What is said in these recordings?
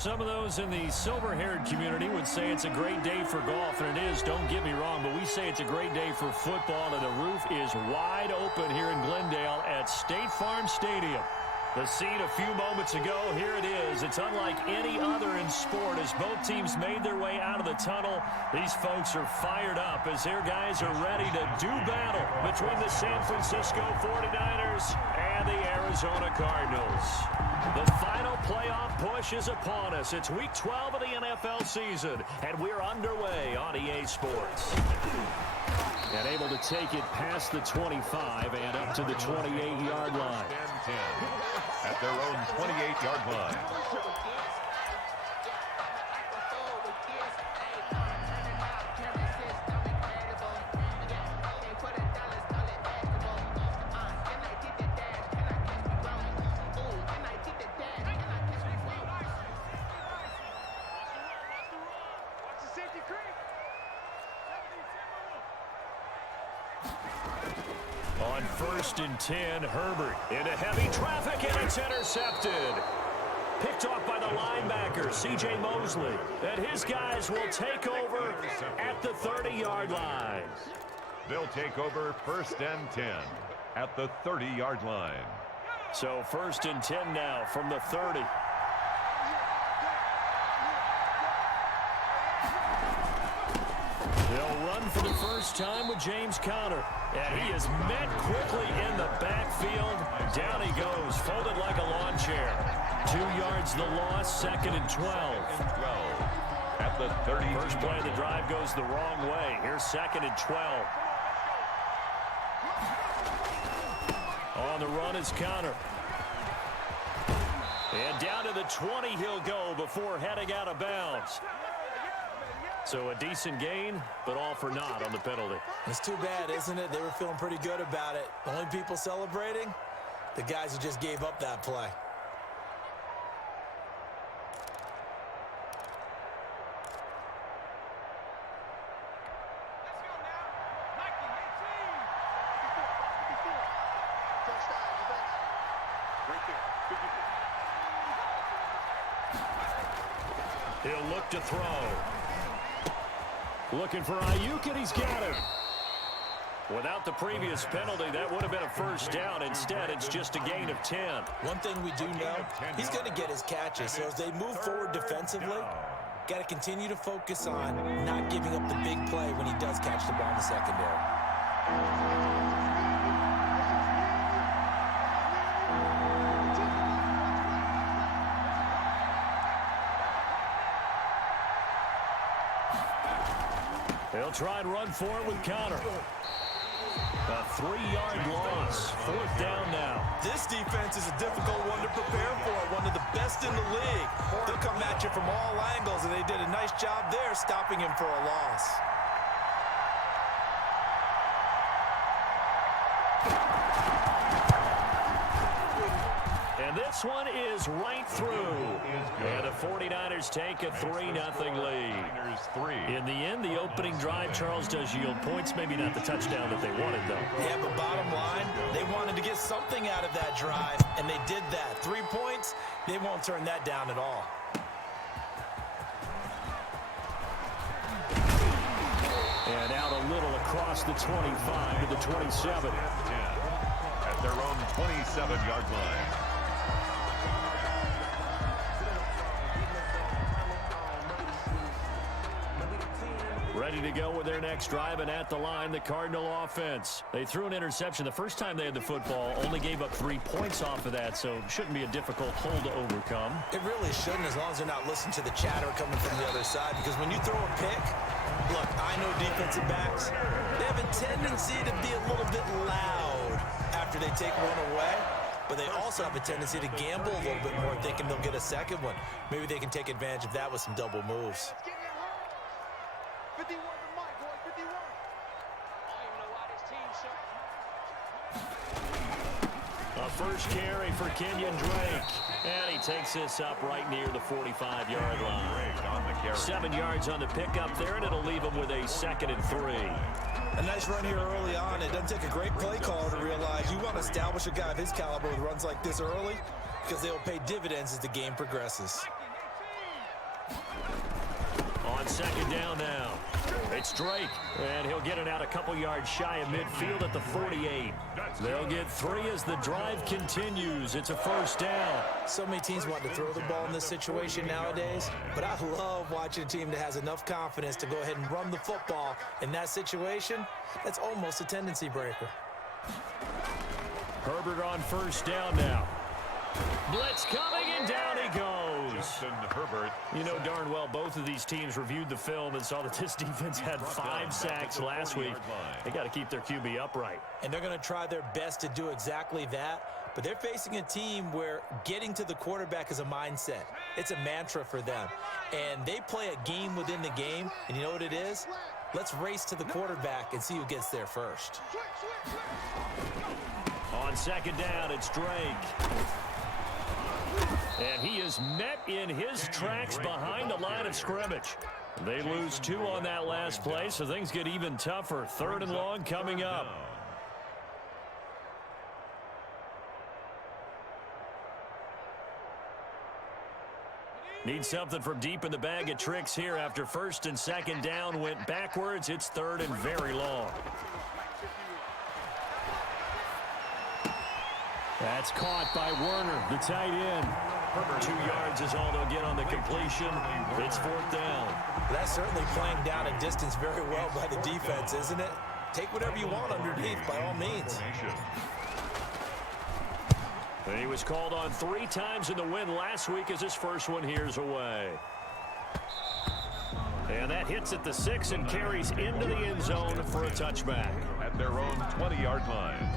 Some of those in the silver-haired community would say it's a great day for golf, and it is, don't get me wrong, but we say it's a great day for football, and the roof is wide open here in Glendale at State Farm Stadium. The scene a few moments ago, here it is. It's unlike any other in sport as both teams made their way out of the tunnel. These folks are fired up as their guys are ready to do battle between the San Francisco 49ers and the Arizona Cardinals. The final playoff push is upon us. It's Week 12 of the NFL season, and we're underway on EA Sports. And able to take it past the 25 and up to the 28-yard line. 10 at their own 28-yard line. On 1st and 10, Herbert into heavy traffic, and it's intercepted. Picked off by the linebacker, C.J. Mosley. And his guys will take over at the 30-yard line. They'll take over 1st and 10 at the 30-yard line. So 1st and 10 now from the 30. They'll run for the first time with James Conner. And he is met quickly in the backfield. Down he goes, folded like a lawn chair. 2 yards the loss, 2nd and 12. At the 30. First play of the drive goes the wrong way. Here's 2nd and 12. On the run is Conner. And down to the 20 he'll go before heading out of bounds. So a decent gain, but all for naught on the penalty. It's too bad, isn't it? They were feeling pretty good about it. The only people celebrating, the guys who just gave up that play. He'll look to throw. Looking for Ayuk, and he's got it. Without the previous penalty, that would have been a first down. Instead, it's just a gain of 10. One thing we do know, he's going to get his catches. So as they move forward defensively, got to continue to focus on not giving up the big play when he does catch the ball in the secondary. They'll try and run for it with Conner. A 3-yard loss. 4th down now. This defense is a difficult one to prepare for. One of the best in the league. They'll come at you from all angles, and they did a nice job there stopping him for a loss. And this one is right through. And the 49ers take a 3-0 lead. In the end, the opening drive, Charles, does yield points. Maybe not the touchdown that they wanted, though. Yeah, but bottom line, they wanted to get something out of that drive, and they did that. 3 points, they won't turn that down at all. And out a little across the 25 to the 27. At their own 27-yard line. Ready to go with their next drive, and at the line, the Cardinal offense. They threw an interception the first time they had the football, only gave up 3 points off of that, so shouldn't be a difficult hole to overcome. It really shouldn't, as long as they're not listening to the chatter coming from the other side, because when you throw a pick, look, I know defensive backs, they have a tendency to be a little bit loud after they take one away, but they also have a tendency to gamble a little bit more, thinking they'll get a second one. Maybe they can take advantage of that with some double moves. A first carry for Kenyon Drake. And he takes this up right near the 45-yard line. 7 yards on the pickup there, and it'll leave him with a 2nd and 3. A nice run here early on. It doesn't take a great play caller to realize you want to establish a guy of his caliber with runs like this early, because they will pay dividends as the game progresses. On second down now, it's Drake, and he'll get it out a couple yards shy of midfield at the 48. They'll get 3 as the drive continues. It's a first down. So many teams want to throw the ball in this situation nowadays, but I love watching a team that has enough confidence to go ahead and run the football in that situation. That's almost a tendency breaker. Herbert on first down now. Blitz coming, and down he goes. Justin Herbert. You know darn well both of these teams reviewed the film and saw that this defense had 5 sacks last week. They got to keep their QB upright. And they're going to try their best to do exactly that. But they're facing a team where getting to the quarterback is a mindset. It's a mantra for them. And they play a game within the game. And you know what it is? Let's race to the quarterback and see who gets there first. On second down, it's Drake. And he is met in his tracks behind the line of scrimmage. They lose 2 on that last play, so things get even tougher. 3rd and long coming up. Need something from deep in the bag of tricks here after 1st and 2nd down went backwards. It's 3rd and very long. That's caught by Werner, the tight end. 2 yards is all they'll get on the completion. It's 4th down. That's certainly playing down a distance very well by the defense, isn't it? Take whatever you want underneath, by all means. He was called on 3 times in the win last week as his first one here's away. And that hits at the 6 and carries into the end zone for a touchback. At their own 20-yard line.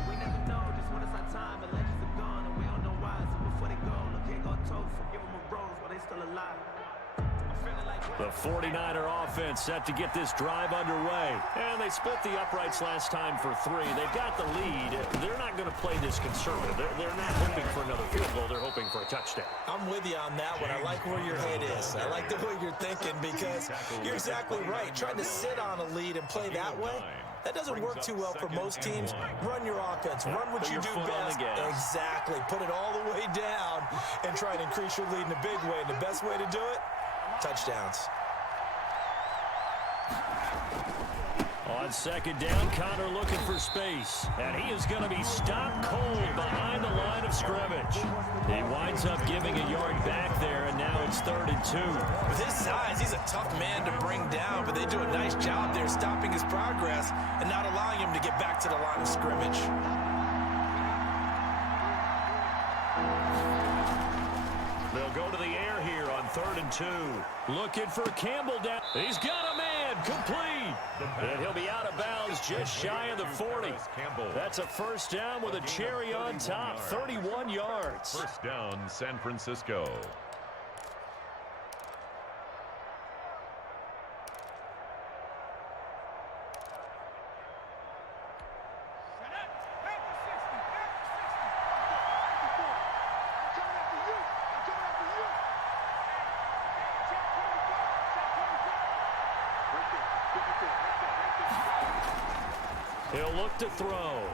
The 49er offense set to get this drive underway. And they split the uprights last time for 3. They've got the lead. They're not going to play this conservative. They're not hoping for another field goal. They're hoping for a touchdown. I'm with you on that one. I like where your head is. I like the way you're thinking because you're exactly right. Trying to sit on a lead and play that way, that doesn't work too well for most teams. Run your offense. Run what you do best. Exactly. Put it all the way down and try and increase your lead in a big way. And the best way to do it, touchdowns. On second down, Connor looking for space. And he is going to be stopped cold behind the line of scrimmage. He winds up giving a yard back there, and now it's 3rd and 2. With his size, he's a tough man to bring down, but they do a nice job there stopping his progress and not allowing him to get back to the line of scrimmage. They'll go to the air here on 3rd and 2. Looking for Campbell down. He's got a man. Complete. And he'll be out of bounds just shy of the 40. That's a first down with a cherry on top. 31 yards. First down, San Francisco. He'll look to throw.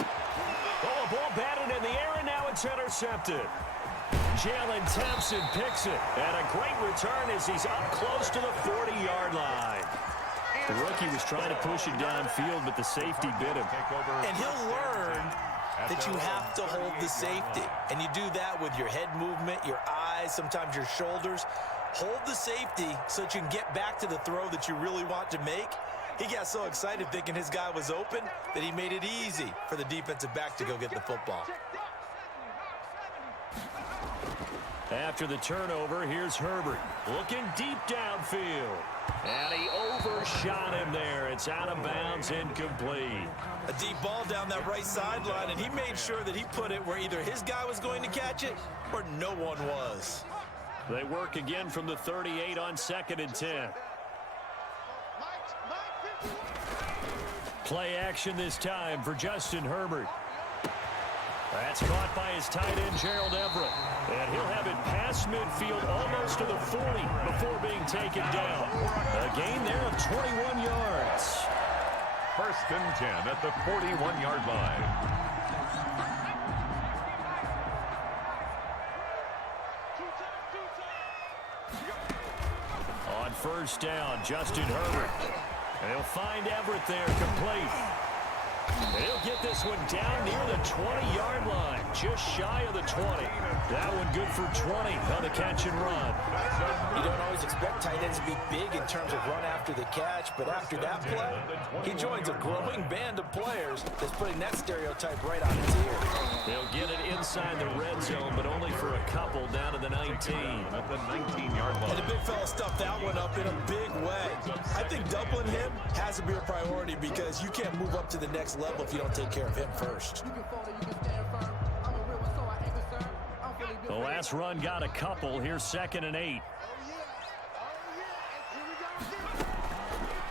Oh, a ball batted in the air, and now it's intercepted. Jalen Thompson picks it. And a great return as he's up close to the 40-yard line. The rookie was trying to push it downfield, but the safety bit him. And he'll learn that you have to hold the safety. And you do that with your head movement, your eyes, sometimes your shoulders. Hold the safety so that you can get back to the throw that you really want to make. He got so excited thinking his guy was open that he made it easy for the defensive back to go get the football. After the turnover, here's Herbert looking deep downfield. And he overshot him there. It's out of bounds, incomplete. A deep ball down that right sideline, and he made sure that he put it where either his guy was going to catch it or no one was. They work again from the 38 on 2nd and 10. Play action this time for Justin Herbert. That's caught by his tight end, Gerald Everett. And he'll have it past midfield almost to the 40 before being taken down. A gain there of 21 yards. 1st and 10 at the 41-yard line. first down, Justin Herbert. And he'll find Everett there, complete. And he'll get this one down near the 20-yard line, just shy of the 20. That one good for 20 on the catch and run. You don't always expect tight ends to be big in terms of run after the catch, but after that play, he joins a growing band of players that's putting that stereotype right on its ear. They'll get it inside the red zone, but only for a couple down to the 19. At the 19-yard line. And the big fella stuffed that one up in a big way. I think doubling him has to be a priority because you can't move up to the next level if you don't take care of him first. The last run got a couple. Here's 2nd and 8.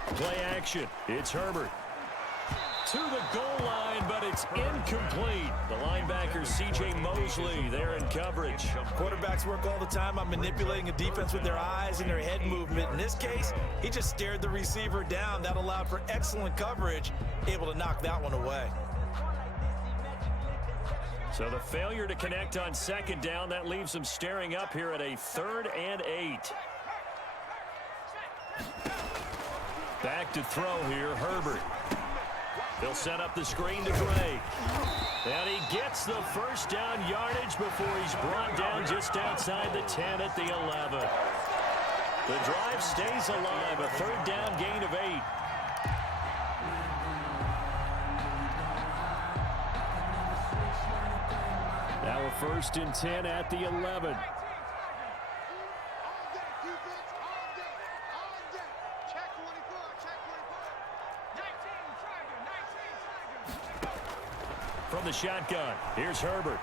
Play action. It's Herbert. To the goal line, but it's incomplete. The linebacker, C.J. Mosley, there in coverage. Quarterbacks work all the time on manipulating a defense with their eyes and their head movement. In this case, he just stared the receiver down. That allowed for excellent coverage, able to knock that one away. So the failure to connect on 2nd down, that leaves him staring up here at a 3rd and 8. Back to throw here, Herbert. He'll set up the screen to Gray. And he gets the first down yardage before he's brought down just outside the 10 at the 11. The drive stays alive, a 3rd down gain of 8. Now a 1st and 10 at the 11. From the shotgun, here's Herbert.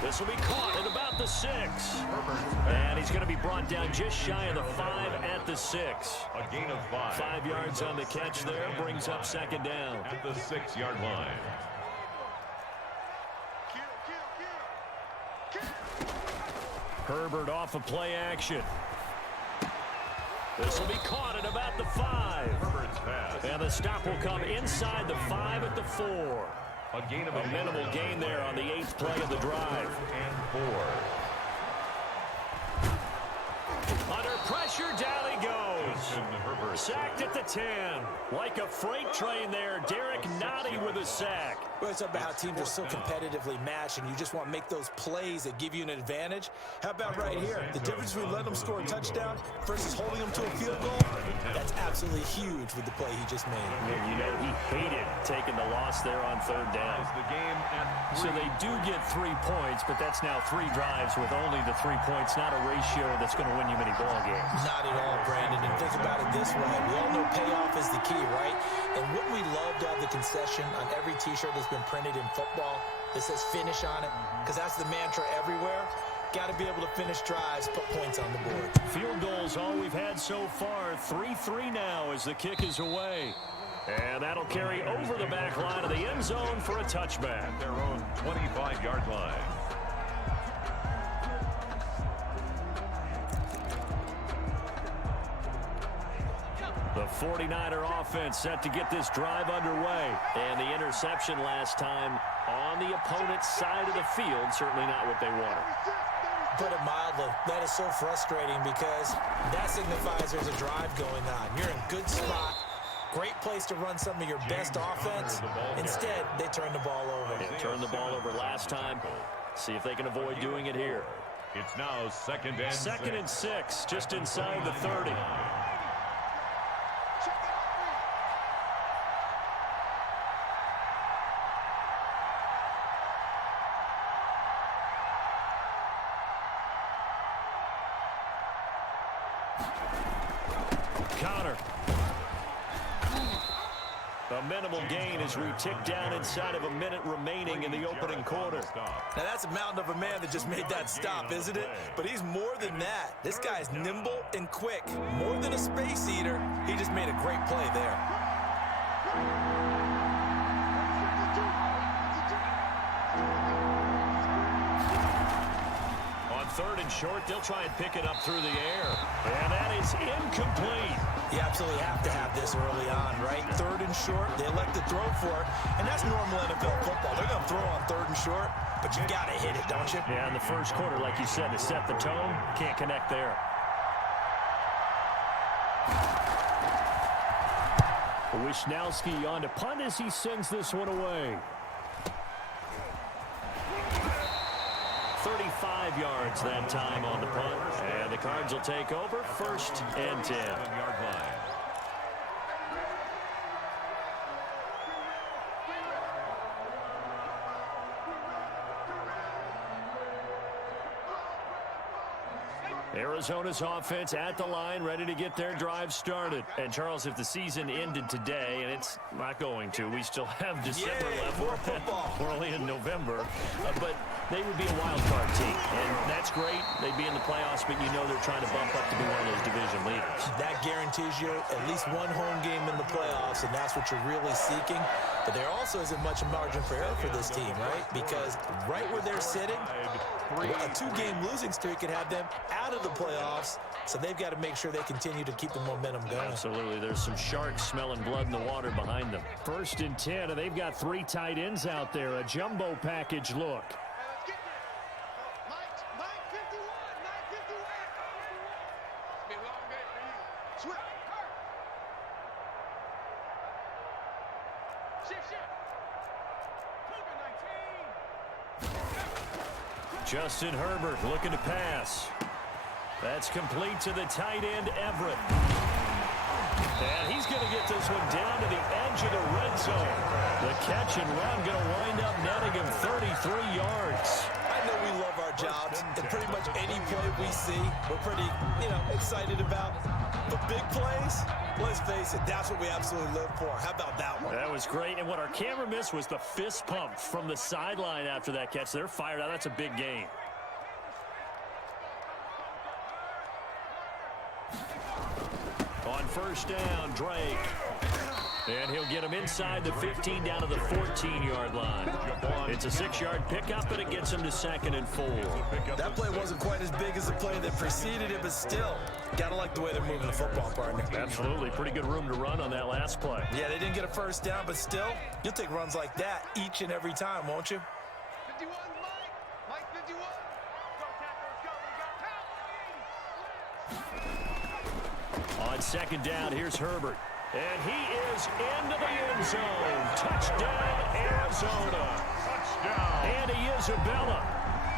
This will be caught at about the 6. And he's going to be brought down just shy of the 5 at the 6. A gain of 5. 5 yards on the catch there, brings up 2nd down. At the 6-yard line. Herbert off of play action. This will be caught at about the 5. Herbert's pass. And the stop will come inside the 5 at the 4. A gain of a minimal gain there on the 8th play of the drive. And 4. Under pressure, down he goes. Sacked at the 10. Like a freight train there, Derek Nottie with a sack. Well, it's about how teams are so competitively matched, and you just want to make those plays that give you an advantage. How about right here? The difference between letting them score a touchdown versus holding them to a field goal, that's absolutely huge with the play he just made. And you know, he hated taking the loss there on 3rd down. So they do get 3 points, but that's now 3 drives with only the 3 points, not a ratio that's going to win you many ball games. Not at all, Brandon. And think about it this way. We all know payoff is the key, right? And wouldn't we love to have the concession on every T-shirt that's been printed in football that says finish on it? Because that's the mantra everywhere. Got to be able to finish drives, put points on the board. Field goals, all we've had so far. 3-3 now as the kick is away. And that'll carry over the back line of the end zone for a touchback. Their own 25-yard line. The 49er offense set to get this drive underway. And the interception last time on the opponent's side of the field, certainly not what they wanted. Put it mildly, that is so frustrating because that signifies there's a drive going on. You're in a good spot. Great place to run some of your best offense. Instead, they turn the ball over. They turned the ball over last time. See if they can avoid doing it here. It's now 2nd and 6. 2nd and 6, just inside the 30. Connor. A minimal gain as we tick down inside of a minute remaining in the opening quarter. Now that's a mountain of a man that just made that stop, isn't it? But he's more than that. This guy's nimble and quick. More than a space eater, he just made a great play there. On 3rd and short, they'll try and pick it up through the air. And that is incomplete. You absolutely have to have this early on, right? 3rd and short, they elect to throw for it. And that's normal NFL football. They're going to throw on 3rd and short, but you got to hit it, don't you? Yeah, in the first quarter, like you said, to set the tone, can't connect there. Wisnowski on to punt as he sends this one away. 35 yards that time on the punt. And the Cards will take over, 1st and 10. 7-yard line. Arizona's offense at the line, ready to get their drive started. And, Charles, if the season ended today, and it's not going to, we still have December left. More football. We're only in November. But they would be a wild card team. And that's great. They'd be in the playoffs, but you know they're trying to bump up to be one of those division leaders. That guarantees you at least one home game in the playoffs, and that's what you're really seeking. But there also isn't much margin for error for this team, right? Because right where they're sitting, a 2-game losing streak could have them out of the playoffs, so they've got to make sure they continue to keep the momentum going. Absolutely. There's some sharks smelling blood in the water behind them. 1st and 10, and they've got 3 tight ends out there. A jumbo package look. Justin Herbert looking to pass. That's complete to the tight end, Everett. And he's going to get this one down to the edge of the red zone. The catch and run going to wind up netting him 33 yards. I know we love our jobs, and pretty much any play we see, we're pretty, excited about. But big plays, let's face it, that's what we absolutely live for. How about that one? That was great, and what our camera missed was the fist pump from the sideline after that catch. They're fired out. That's a big gain. On 1st down, Drake. And he'll get him inside the 15 down to the 14-yard line. It's a 6-yard pickup, but it gets him to 2nd and 4. That play wasn't quite as big as the play that preceded it, but still, gotta like the way they're moving the football, partner. Absolutely. Pretty good room to run on that last play. Yeah, they didn't get a 1st down, but still, you'll take runs like that each and every time, won't you? 51, Mike 51. Go, Tackle, go. On 2nd down, here's Herbert. And he is into the end zone. Touchdown, Arizona. Touchdown. Andy Isabella,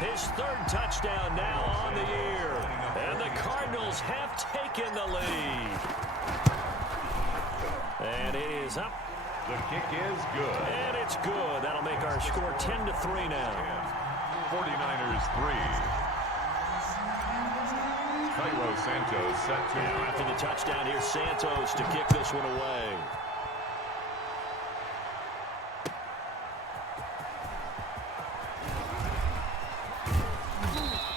his 3rd touchdown now on the year. And the Cardinals have taken the lead. And it is up. The kick is good. And it's good. That'll make our score 10-3 now. 49ers 3. Cairo Santos set to. After the touchdown, here's Santos to kick this one away.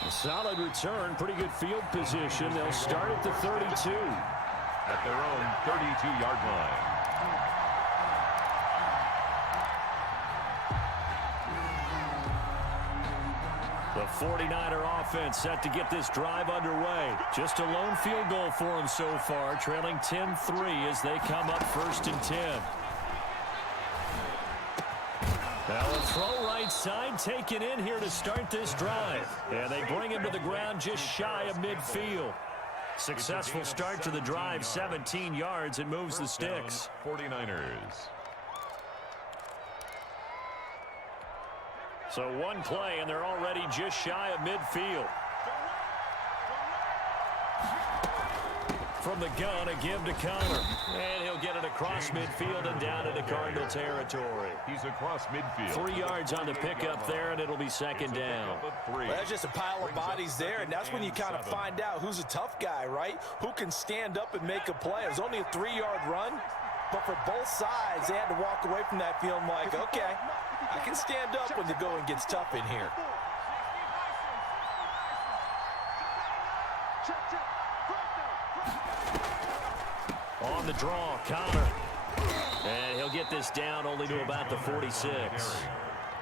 A solid return, pretty good field position. They'll start at the 32. At their own 32-yard line. The 49er offense set to get this drive underway. Just a lone field goal for them so far, trailing 10-3 as they come up 1st and 10. Now a throw right side taken in here to start this drive. And they bring him to the ground just shy of midfield. Successful start to the drive, 17 yards, and moves the sticks. 49ers. So one play, and they're already just shy of midfield. From the gun, a give to Connor. And he'll get it across midfield and down into Cardinal territory. He's across midfield. 3 yards on the pickup there, and it'll be 2nd down. Well, that's just a pile of bodies there, and that's when you kind of find out who's a tough guy, right? Who can stand up and make a play. It was only a 3-yard run, but for both sides, they had to walk away from that feeling like, okay, I can stand up when the going gets tough in here. On the draw, Connor. And he'll get this down only to about the 46.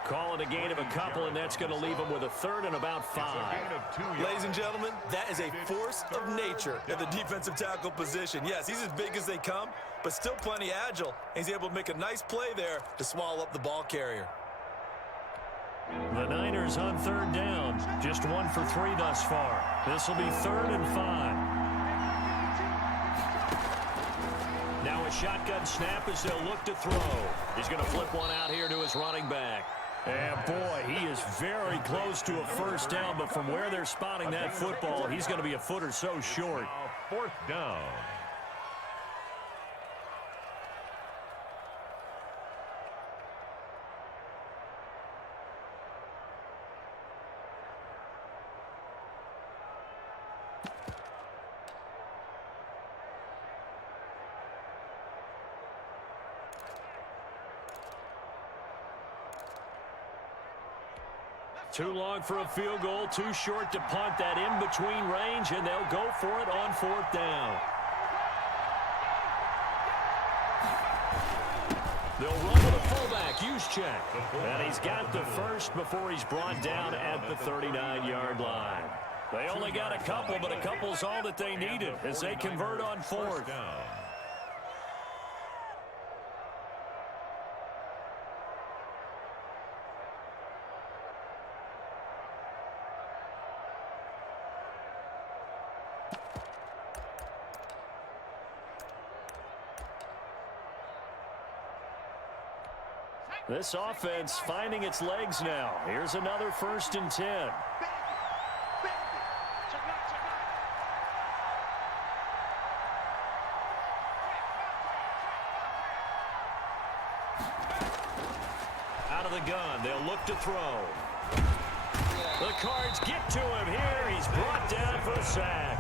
Call it a gain of a couple, and that's going to leave him with a 3rd and about 5. Ladies and gentlemen, that is a force of nature at the defensive tackle position. Yes, he's as big as they come, but still plenty agile. He's able to make a nice play there to swallow up the ball carrier. The Niners on 3rd down. Just 1 for 3 thus far. This will be 3rd and 5. a shotgun snap as they'll look to throw. He's going to flip one out here to his running back. And boy, he is very close to a first down, but from where they're spotting that football, he's going to be a foot or so short. Fourth down. Too long for a field goal, too short to punt. That in-between range, and they'll go for it on fourth down. They'll run with a fullback, use check. And he's got the first before he's brought down at the 39-yard line. They only got a couple, but a couple's all that they needed as they convert on fourth. This offense finding its legs now. Here's another 1st and 10. Out of the gun, they'll look to throw. The Cards get to him here. He's brought down for a sack.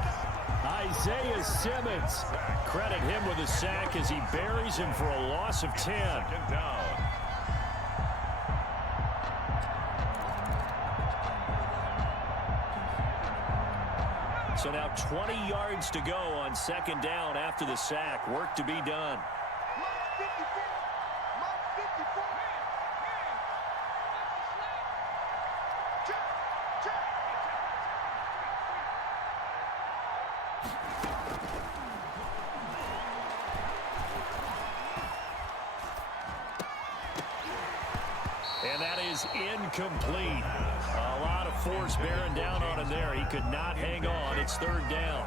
Isaiah Simmons. Credit him with a sack as he buries him for a loss of 10. So now 20 yards to go on 2nd down after the sack. Work to be done. And that is incomplete. A lot of force bearing down on him there. He could not hang on. It's 3rd down.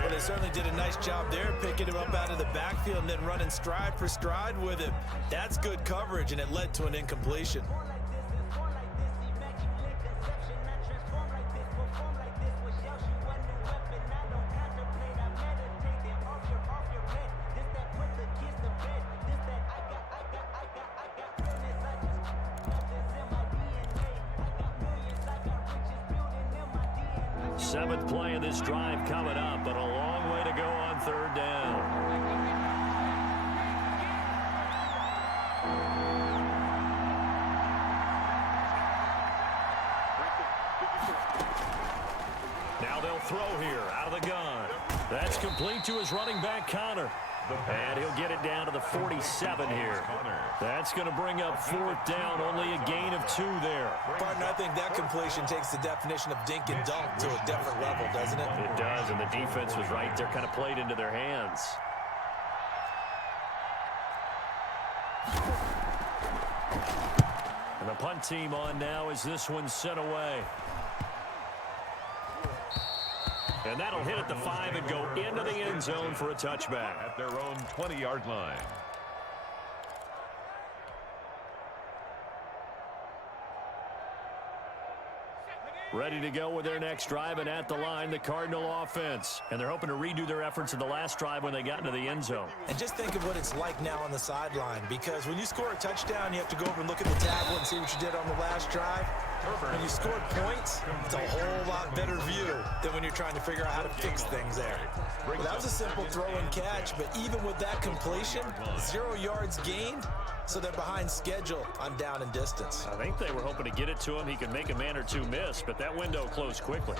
Well, they certainly did a nice job there, picking him up out of the backfield and then running stride for stride with him. That's good coverage, and it led to an incompletion. Seventh play of this drive coming up, but a long way to go on 3rd down. Now they'll throw here out of the gun. That's complete to his running back, Connor. And he'll get it down to the 47 here. That's going to bring up 4th down, only a gain of 2 there. Partner, I think that completion takes the definition of dink and dunk to a different level, doesn't it? It does, and the defense was right there, kind of played into their hands. And the punt team on now as this one's sent away. And that'll hit at the 5 and go into the end zone for a touchback. At their own 20-yard line. Ready to go with their next drive, and at the line, the Cardinal offense. And they're hoping to redo their efforts in the last drive when they got into the end zone. And just think of what it's like now on the sideline, because when you score a touchdown, you have to go over and look at the tablet and see what you did on the last drive. When you scored points, it's a whole lot better view than when you're trying to figure out how to fix things there. Well, that was a simple throw and catch, but even with that completion, 0 yards gained, so they're behind schedule on down and distance. I think they were hoping to get it to him. He could make a man or two miss, but that window closed quickly.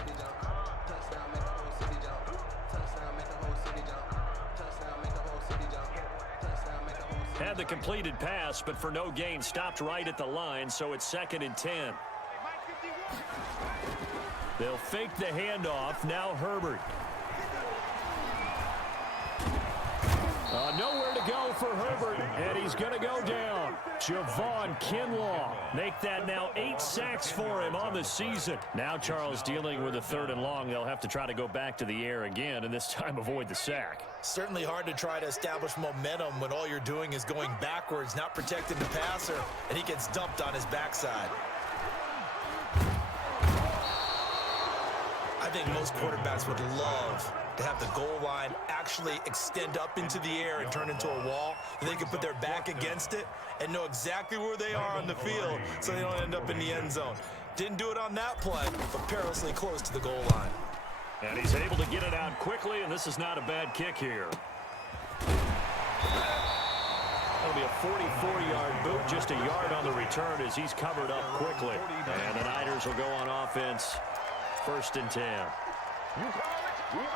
Had the completed pass, but for no gain, stopped right at the line, so it's 2nd and 10. They'll fake the handoff. Now Herbert. Nowhere to go for Herbert, and he's going to go down. Javon Kinlaw. Make that now 8 sacks for him on the season. Now Charles dealing with a 3rd and long. They'll have to try to go back to the air again, and this time avoid the sack. Certainly hard to try to establish momentum when all you're doing is going backwards, not protecting the passer, and he gets dumped on his backside. I think most quarterbacks would love to have the goal line actually extend up into the air and turn into a wall. They can put their back against it and know exactly where they are on the field so they don't end up in the end zone. Didn't do it on that play, but perilously close to the goal line. And he's able to get it out quickly, and this is not a bad kick here. That'll be a 44-yard boot, just a yard on the return as he's covered up quickly. And the Niners will go on offense, 1st and 10. You call it, baby.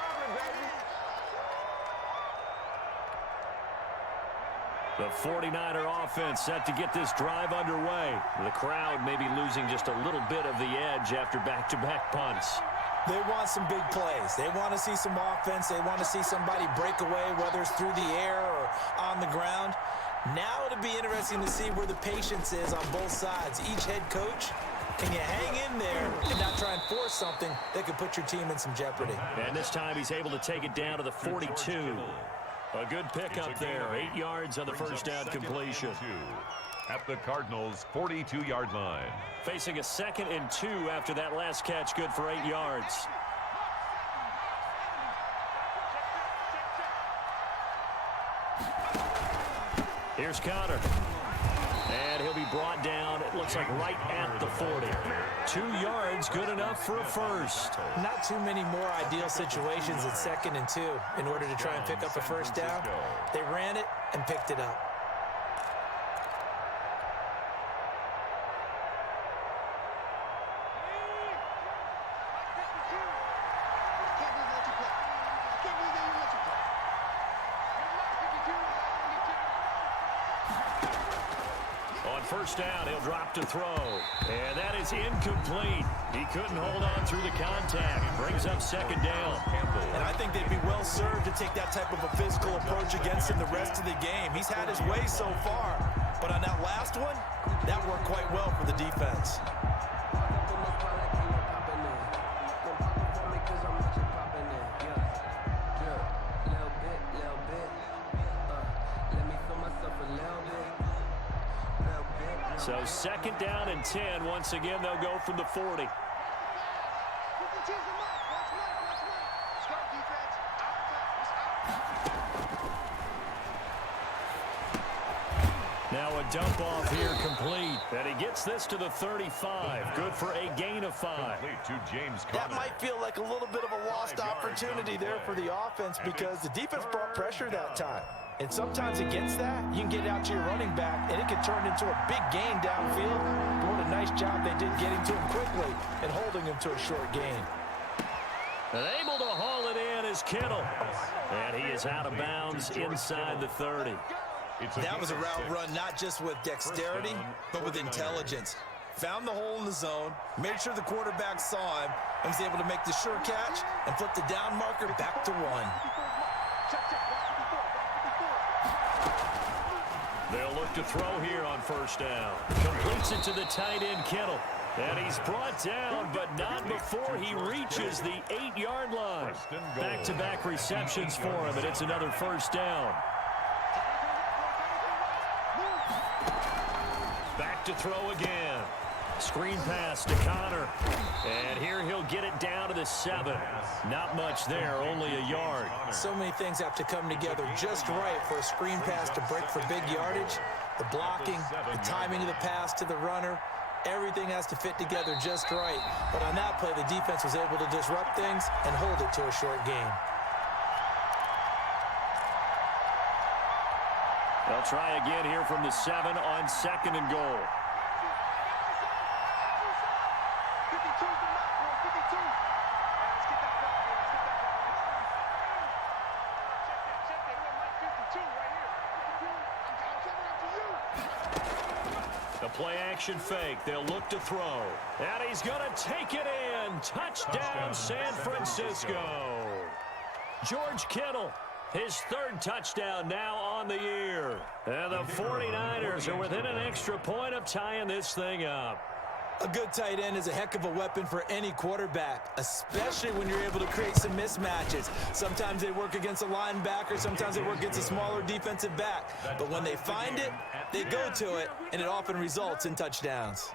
The 49er offense set to get this drive underway. The crowd may be losing just a little bit of the edge after back-to-back punts. They want some big plays. They want to see some offense. They want to see somebody break away, whether it's through the air or on the ground. Now it'll be interesting to see where the patience is on both sides. Each head coach, can you hang in there and not try and force something that could put your team in some jeopardy? And this time he's able to take it down to the 42. A good pickup there. 8 yards on the first down completion. At the Cardinals' 42-yard line. Facing a 2nd and 2 after that last catch, good for 8 yards. Here's Connor. And he'll be brought down, it looks like right at the 40. 2 yards, good enough for a first. Not too many more ideal situations at 2nd and 2 in order to try and pick up a first down. They ran it and picked it up. First down, he'll drop to throw. And that is incomplete. He couldn't hold on through the contact. Brings up 2nd down. And I think they'd be well served to take that type of a physical approach against him the rest of the game. He's had his way so far. But on that last one, that worked quite well for the defense. So 2nd down and 10. Once again, they'll go from the 40. Now a dump off here complete. And he gets this to the 35. Good for a gain of 5. That might feel like a little bit of a lost opportunity there for the offense because the defense brought pressure that time. And sometimes against that, you can get out to your running back, and it can turn into a big gain downfield. But what a nice job they did getting to him quickly and holding him to a short gain. And able to haul it in is Kittle. And he is out of bounds inside the 30. That was a route run not just with dexterity, but with intelligence. Found the hole in the zone, made sure the quarterback saw him, and was able to make the sure catch and flip the down marker back to 1. They'll look to throw here on first down. Completes it to the tight end, Kittle. And he's brought down, but not before he reaches the 8-yard line. Back-to-back receptions for him, and it's another first down. Back to throw again. Screen pass to Connor. And here he'll get it down to the 7. Not much there, only a yard. So many things have to come together just right for a screen pass to break for big yardage. The blocking, the timing of the pass to the runner, everything has to fit together just right. But on that play, the defense was able to disrupt things and hold it to a short gain. They'll try again here from the 7 on 2nd and goal. The play action fake. They'll look to throw. And he's going to take it in. Touchdown, San Francisco. George Kittle His third touchdown now on the year. And the 49ers are within an extra point of tying this thing up. A good tight end is a heck of a weapon for any quarterback, especially when you're able to create some mismatches. Sometimes they work against a linebacker, sometimes they work against a smaller defensive back. But when they find it, they go to it, and it often results in touchdowns.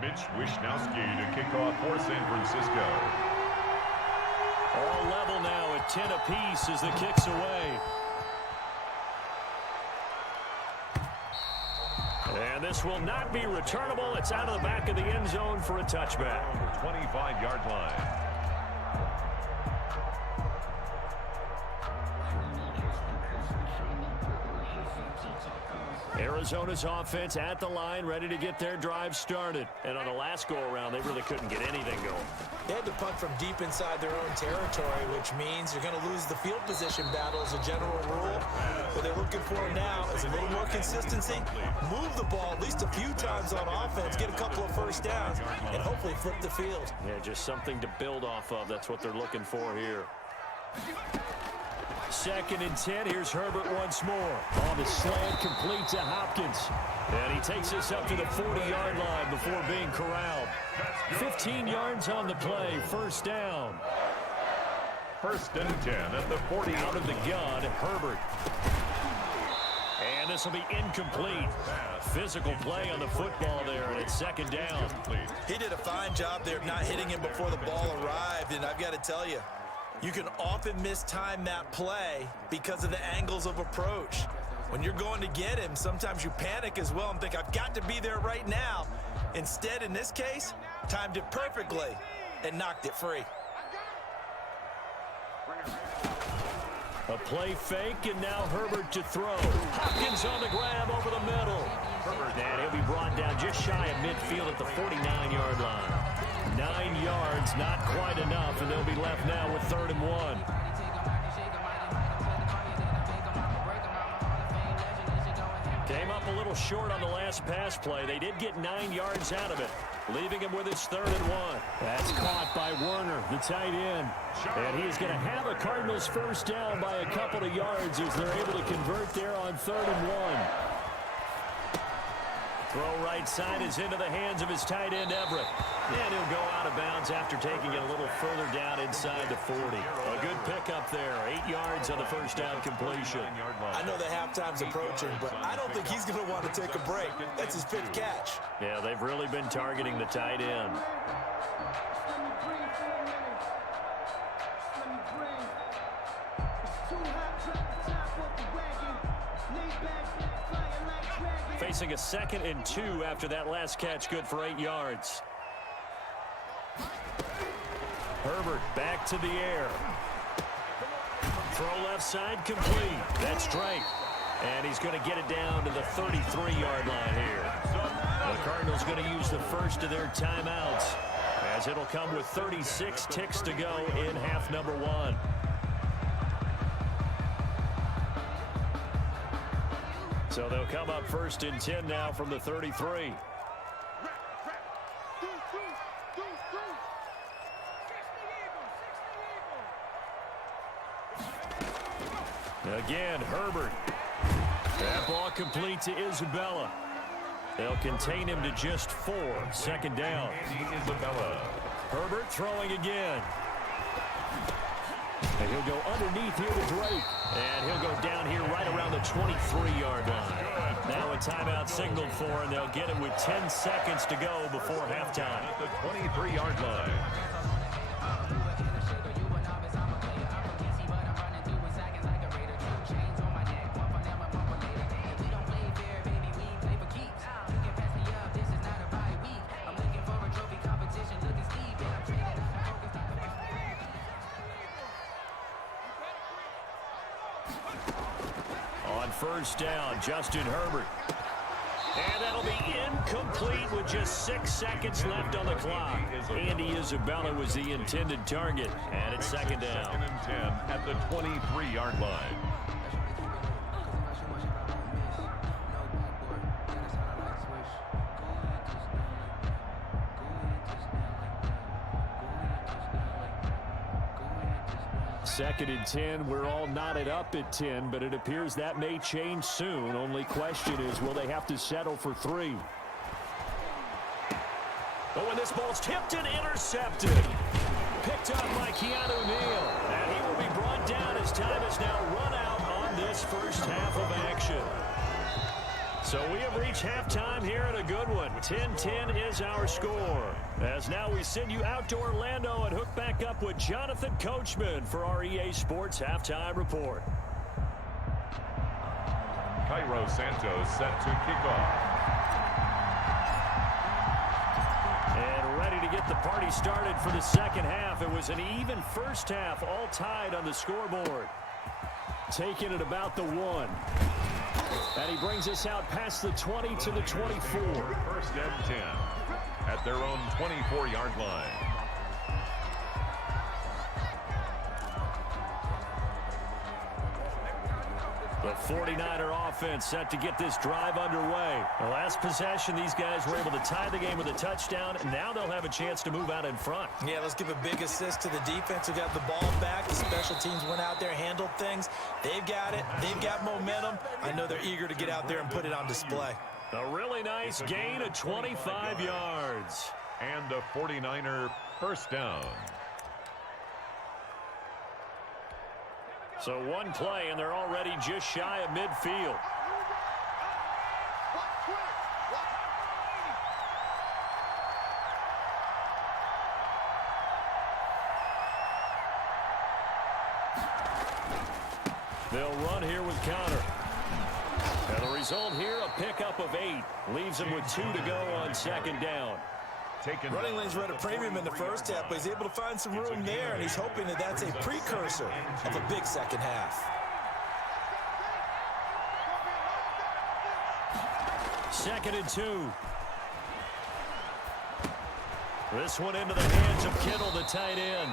Mitch Wishnowski to kick off for San Francisco. All level now at 10 apiece as the kick's away. And this will not be returnable. It's out of the back of the end zone for a touchback. 25-yard line. Arizona's offense at the line, ready to get their drive started. And on the last go-around, they really couldn't get anything going. They had to punt from deep inside their own territory, which means you're going to lose the field position battle as a general rule. What they're looking for now is a little more consistency, move the ball at least a few times on offense, get a couple of first downs, and hopefully flip the field. Yeah, just something to build off of. That's what they're looking for here. 2nd and 10. Here's Herbert once more. On the slant, complete to Hopkins. And he takes us up to the 40-yard line before being corralled. 15 yards on the play. First down. 1st and 10 at the 40. Out of the gun, Herbert. And this will be incomplete. Physical play on the football there, and it's 2nd down. He did a fine job there of not hitting him before the ball arrived, and I've got to tell you, you can often mistime that play because of the angles of approach. When you're going to get him, sometimes you panic as well and think, I've got to be there right now. Instead, in this case, timed it perfectly and knocked it free. A play fake, and now Herbert to throw. Hopkins on the grab over the middle. And he'll be brought down just shy of midfield at the 49-yard line. 9 yards, not quite enough, and they'll be left now with 3rd and 1. Came up a little short on the last pass play. They did get 9 yards out of it, leaving him with his 3rd and 1. That's caught by Werner, the tight end. And he's going to have a Cardinals first down by a couple of yards as they're able to convert there on 3rd and 1. Throw right side is into the hands of his tight end, Everett. And he'll go out of bounds after taking it a little further down inside the 40. A good pickup there. 8 yards on the first down completion. I know the halftime's approaching, but I don't think he's going to want to take a break. That's his 5th catch. Yeah, they've really been targeting the tight end. Facing a 2nd and 2 after that last catch, good for 8 yards. Herbert back to the air. Throw left side complete. That's straight. And he's going to get it down to the 33-yard line here. The Cardinals going to use the first of their timeouts, as it'll come with 36 ticks to go in half number 1. So they'll come up 1st and 10 now from the 33. Again, Herbert. That ball complete to Isabella. They'll contain him to just 4. 2nd down. Isabella. Herbert throwing again. And he'll go underneath here to Drake. And he'll go down here right around the 23-yard line. Now a timeout signaled for, and they'll get it with 10 seconds to go before halftime. At the 23-yard line. First down, Justin Herbert. And that'll be incomplete with just 6 seconds left on the clock. Andy Isabella was the intended target. And it's 2nd down. 2nd and 10 at the 23-yard line. 2nd and 10. We're all knotted up at 10, but it appears that may change soon. Only question is, will they have to settle for 3? Oh, and this ball's tipped and intercepted. Picked up by Keanu Neal. And he will be brought down as time is now run out on this first half of action. So we have reached halftime here at a good one. 10-10 is our score. As now we send you out to Orlando and hook back up with Jonathan Coachman for our EA Sports Halftime Report. Cairo Santos set to kick off. And ready to get the party started for the second half. It was an even first half, all tied on the scoreboard. Taking it about the 1. And he brings us out past the 20 to the 24. 1st and 10 at their own 24-yard line. The 49er offense set to get this drive underway. The last possession, these guys were able to tie the game with a touchdown, and now they'll have a chance to move out in front. Yeah, let's give a big assist to the defense who got the ball back. The special teams went out there, handled things. They've got it. They've got momentum. I know they're eager to get out there and put it on display. A really nice gain of 25 yards. And a 49er first down. So one play, and they're already just shy of midfield. They'll run here with Connor. And the result here, a pickup of 8. Leaves them with 2 to go on 2nd down. Running lanes were at a premium in the first half, but he's able to find some room there, and he's hoping that that's a precursor of a big second half. 2nd and 2. This one into the hands of Kittle, the tight end.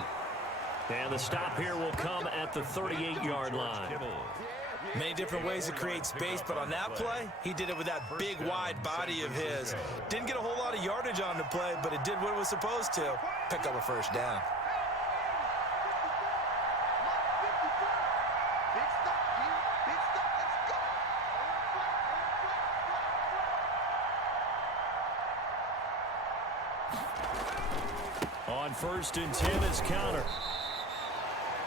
And the stop here will come at the 38-yard line. Many different ways to create space, but on that play, he did it with that big, wide body of his. Didn't get a whole lot of yardage on the play, but it did what it was supposed to. Pick up a first down. On 1st and 10 is Connor.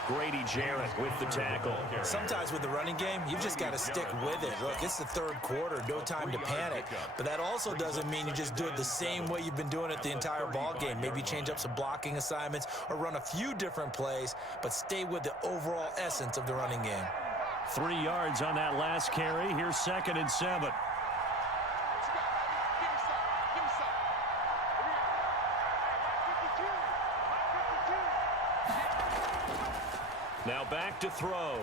Grady Jarrett with the tackle. Sometimes with the running game, you've just got to stick with it. Look, it's the 3rd quarter, no time to panic. But that also doesn't mean you just do it the same way you've been doing it the entire ball game. Maybe change up some blocking assignments or run a few different plays, but stay with the overall essence of the running game. 3 yards on that last carry. Here's 2nd and 7. Now back to throw.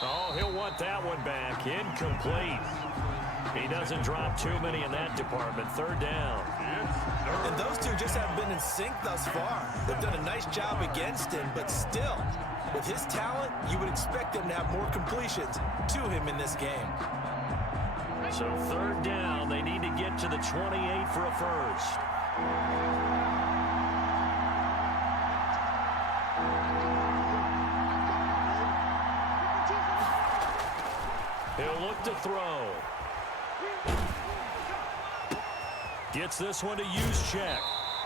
Oh, he'll want that one back. Incomplete. He doesn't drop too many in that department. 3rd down. And those two just haven't been in sync thus far. They've done a nice job against him, but still, with his talent, you would expect them to have more completions to him in this game. So 3rd down. They need to get to the 28 for a first. He'll look to throw. Gets this one to Juszczyk.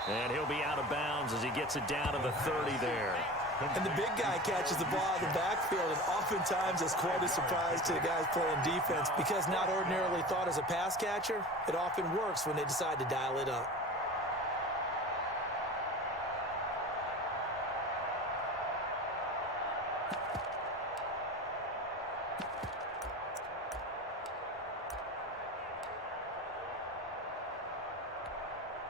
And he'll be out of bounds as he gets it down to the 30 there. And the big guy catches the ball out of the backfield, and oftentimes it's quite a surprise to the guys playing defense because not ordinarily thought as a pass catcher, it often works when they decide to dial it up.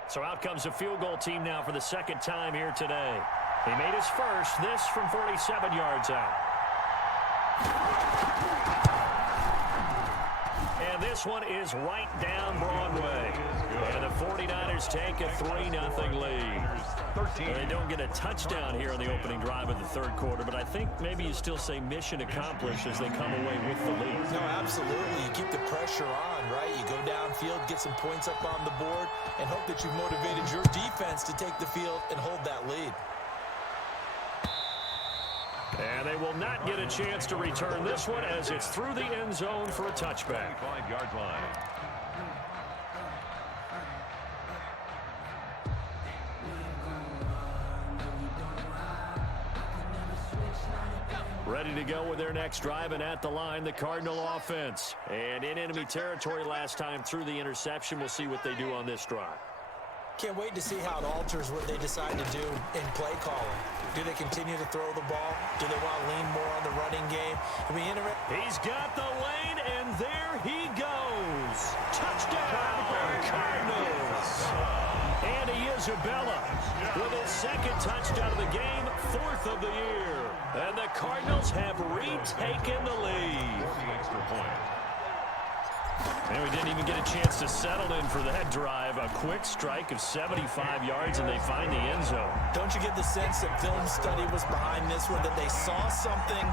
So out comes a field goal team now for the 2nd time here today. He made his first, this from 47 yards out. And this one is right down Broadway. And the 49ers take a 3-0 lead. They don't get a touchdown here in the opening drive of the 3rd quarter, but I think maybe you still say mission accomplished as they come away with the lead. No, absolutely. You keep the pressure on, right? You go downfield, get some points up on the board, and hope that you've motivated your defense to take the field and hold that lead. And they will not get a chance to return this one as it's through the end zone for a touchback. 5-yard line. Ready to go with their next drive, and at the line, the Cardinal offense. And in enemy territory last time through the interception. We'll see what they do on this drive. Can't wait to see how it alters what they decide to do in play calling. Do they continue to throw the ball? Do they want to lean more on the running game? He's got the lane, and there he goes. Touchdown, Cardinals. Andy Isabella with his second touchdown of the game, 4th of the year. And the Cardinals have retaken the lead. Extra point. And we didn't even get a chance to settle in for that drive. A quick strike of 75 yards, and they find the end zone. Don't you get the sense that film study was behind this one, that they saw something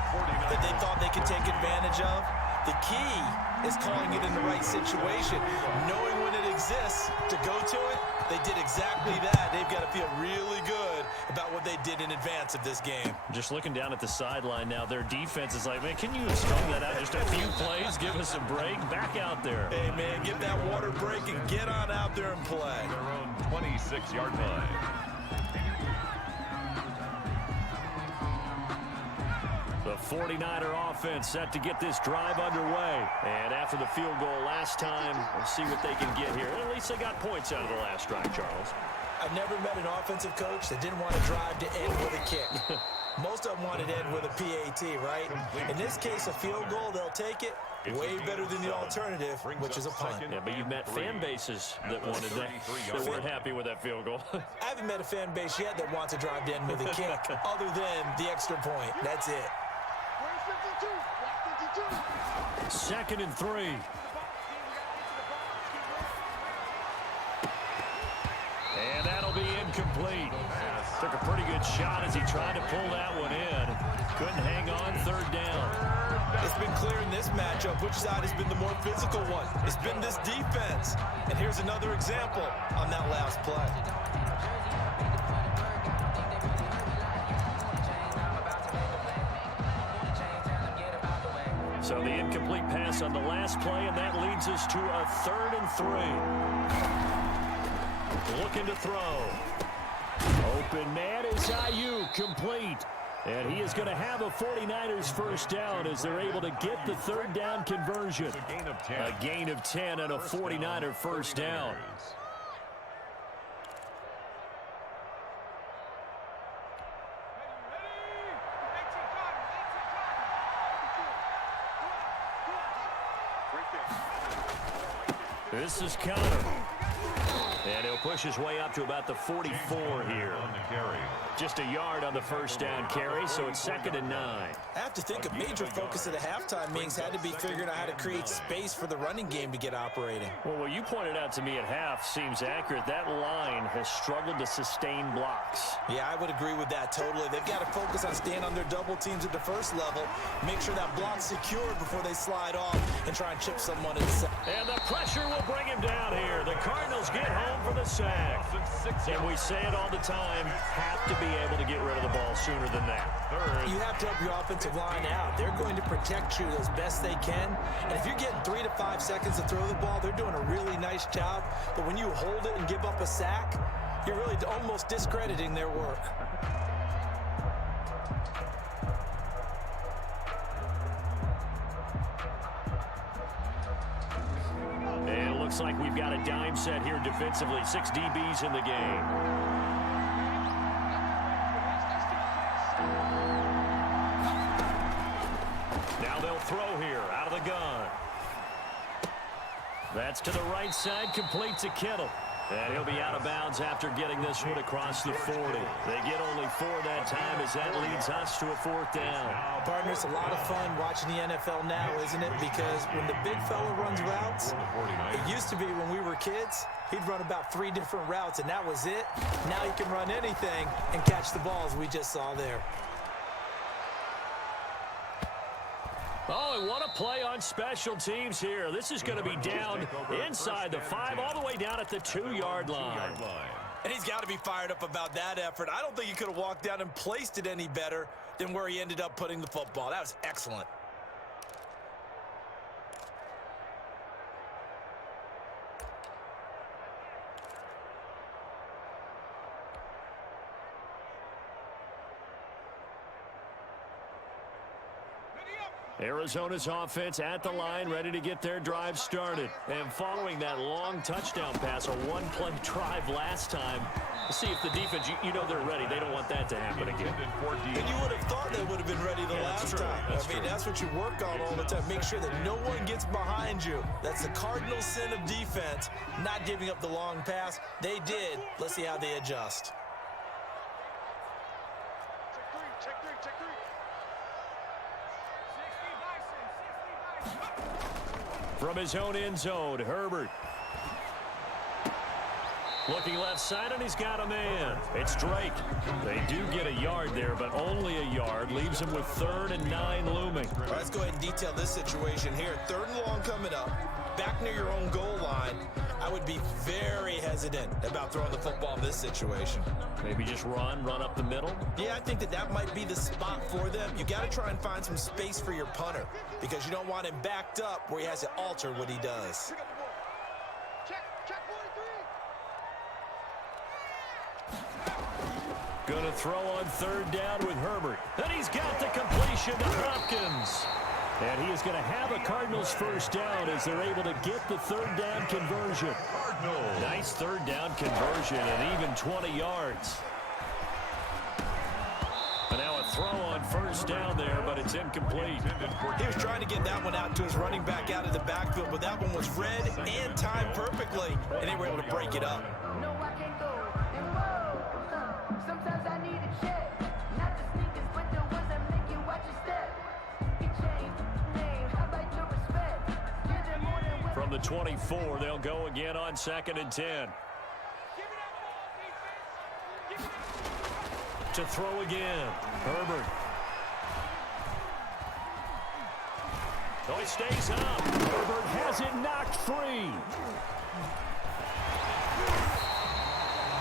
that they thought they could take advantage of? The key is calling it in the right situation, knowing when it exists to go to it. They did exactly that. They've got to feel really good about what they did in advance of this game. Just looking down at the sideline now, their defense is like, man, can you have strung that out just a few plays? Give us a break. Back out there. Hey, man, get that water break and get on out there and play. Their own 26-yard line. The 49er offense set to get this drive underway. And after the field goal last time, we'll see what they can get here. At least they got points out of the last drive, Charles. I've never met an offensive coach that didn't want to drive to end with a kick. Most of them wanted to end with a PAT, right? In this case, a field goal, they'll take it. Way better than the alternative, which is a punt. Yeah, but you've met fan bases that wanted that weren't happy with that field goal. I haven't met a fan base yet that wants to drive to end with a kick, other than the extra point. That's it. 2nd and 3. And that'll be incomplete. Took a pretty good shot as he tried to pull that one in. Couldn't hang on 3rd down. It's been clear in this matchup which side has been the more physical one. It's been this defense. And here's another example on that last play. So the incomplete pass on the last play, and that leads us to a 3rd and 3. Looking to throw. Open man is Ayuk, complete. And he is going to have a 49ers first down as they're able to get the 3rd down conversion. A gain of 10. A gain of 10 and a 49er first down. This is Connor. And he'll push his way up to about the 44 here. On the carry. Just a yard on the first down carry, so it's 2nd and 9. I have to think a major focus of the halftime meetings had to be figuring out how to create space for the running game to get operating. Well, what you pointed out to me at half seems accurate. That line has struggled to sustain blocks. Yeah, I would agree with that totally. They've got to focus on staying on their double teams at the first level, make sure that block's secured before they slide off and try and chip someone in the second. And the pressure will bring him down here. The Cardinals get home for the sack. And we say it all the time, have to be able to get rid of the ball sooner than that. You have to help your offensive line out. They're going to protect you as best they can. And if you're getting 3 to 5 seconds to throw the ball, they're doing a really nice job. But when you hold it and give up a sack, you're really almost discrediting their work. And it looks like we've got a dime set here defensively. 6 DBs in the game. Now they'll throw here out of the gun. That's to the right side, complete to Kittle. And he'll be out of bounds after getting this one across the 40. They get only 4 that time as that leads us to a 4th down. Partner, it's a lot of fun watching the NFL now, isn't it? Because when the big fella runs routes, it used to be when we were kids, he'd run about 3 different routes, and that was it. Now he can run anything and catch the balls we just saw there. Oh, and what a play on special teams here. This is going to be down inside the 5, all the way down at the 2-yard line. And he's got to be fired up about that effort. I don't think he could have walked down and placed it any better than where he ended up putting the football. That was excellent. Arizona's offense at the line, ready to get their drive started. And following that long touchdown pass, a one-play drive last time, let's see if the defense, you know they're ready. They don't want that to happen again. And you would have thought they would have been ready the last time. That's what you work on all the time. Make sure that no one gets behind you. That's the Cardinals' sin of defense, not giving up the long pass. They did. Let's see how they adjust. Check three. From his own end zone, Herbert. Looking left side, and he's got a man. It's Drake. They do get a yard there, but only a yard. Leaves him with 3rd and 9 looming. All right, let's go ahead and detail this situation here. 3rd and long coming up. Back near your own goal line. I would be very hesitant about throwing the football in this situation. Maybe just run up the middle? Yeah, I think that might be the spot for them. You got to try and find some space for your punter because you don't want him backed up where he has to alter what he does. Check 43. Gonna throw on 3rd down with Herbert. And he's got the completion to Hopkins. And he is going to have a Cardinals first down as they're able to get the 3rd down conversion. Nice 3rd down conversion and even 20 yards. And now a throw on 1st down there, but it's incomplete. He was trying to get that one out to his running back out of the backfield, but that one was read and timed perfectly, and they were able to break it up. No, I can't go. Sometimes I need a check. Not the sneakers, but the ones that make you watch your step. From the 24, they'll go again on 2nd and 10. To throw again, Herbert. Oh, he stays up. Herbert has it knocked free.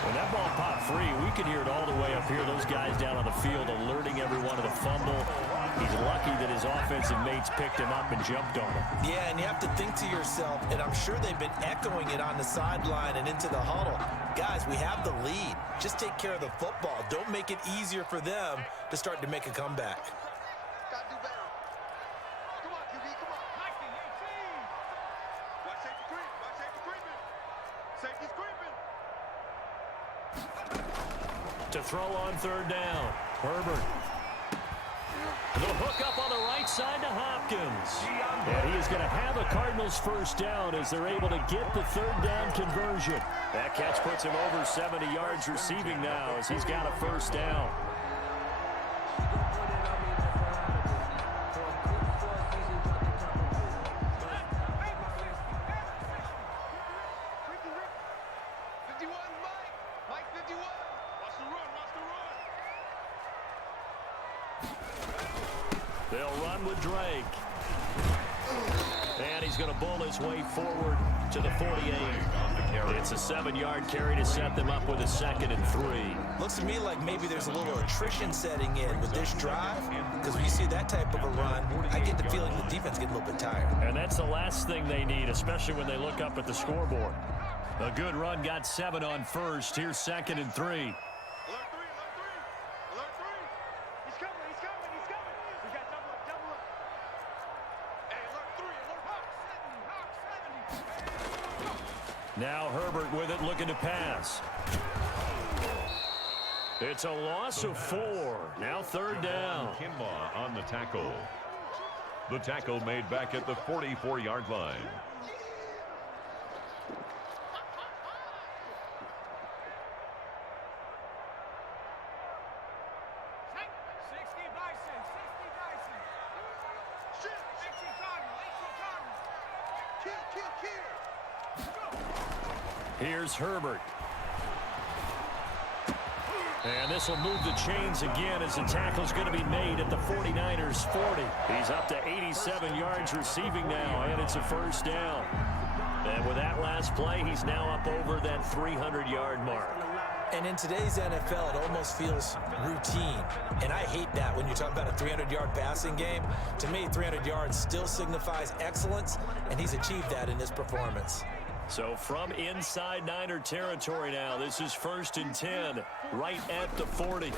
When that ball popped free, we could hear it all the way up here. Those guys down on the field alerting everyone of the fumble. He's lucky that his offensive mates picked him up and jumped on him. Yeah, and you have to think to yourself, and I'm sure they've been echoing it on the sideline and into the huddle. Guys, we have the lead. Just take care of the football. Don't make it easier for them to start to make a comeback. Gotta do better. Come on, QB, come on. 19, 18. Watch safety creep. Watch safety creeping. Safety's creeping. To throw on 3rd down, Herbert. The hook up on the right side to Hopkins. And he is going to have a Cardinals first down as they're able to get the 3rd down conversion. That catch puts him over 70 yards receiving now as he's got a first down. They'll run with Drake. And he's going to bull his way forward to the 48. It's a 7-yard carry to set them up with a 2nd and 3. Looks to me like maybe there's a little attrition setting in with this drive, because when you see that type of a run, I get the feeling the defense gets a little bit tired. And that's the last thing they need, especially when they look up at the scoreboard. A good run got 7 on 1st. Here's 2nd and 3. Now Herbert with it, looking to pass. It's a loss of 4. Now 3rd down. Kinlaw on the tackle. The tackle made back at the 44-yard line. Here's Herbert. And this will move the chains again as the tackle's going to be made at the 49ers 40. He's up to 87 yards receiving now, and it's a first down. And with that last play, he's now up over that 300-yard mark. And in today's NFL, it almost feels routine. And I hate that when you talk about a 300-yard passing game. To me, 300 yards still signifies excellence, and he's achieved that in this performance. So from inside Niner territory now, this is 1st and 10, right at the 40.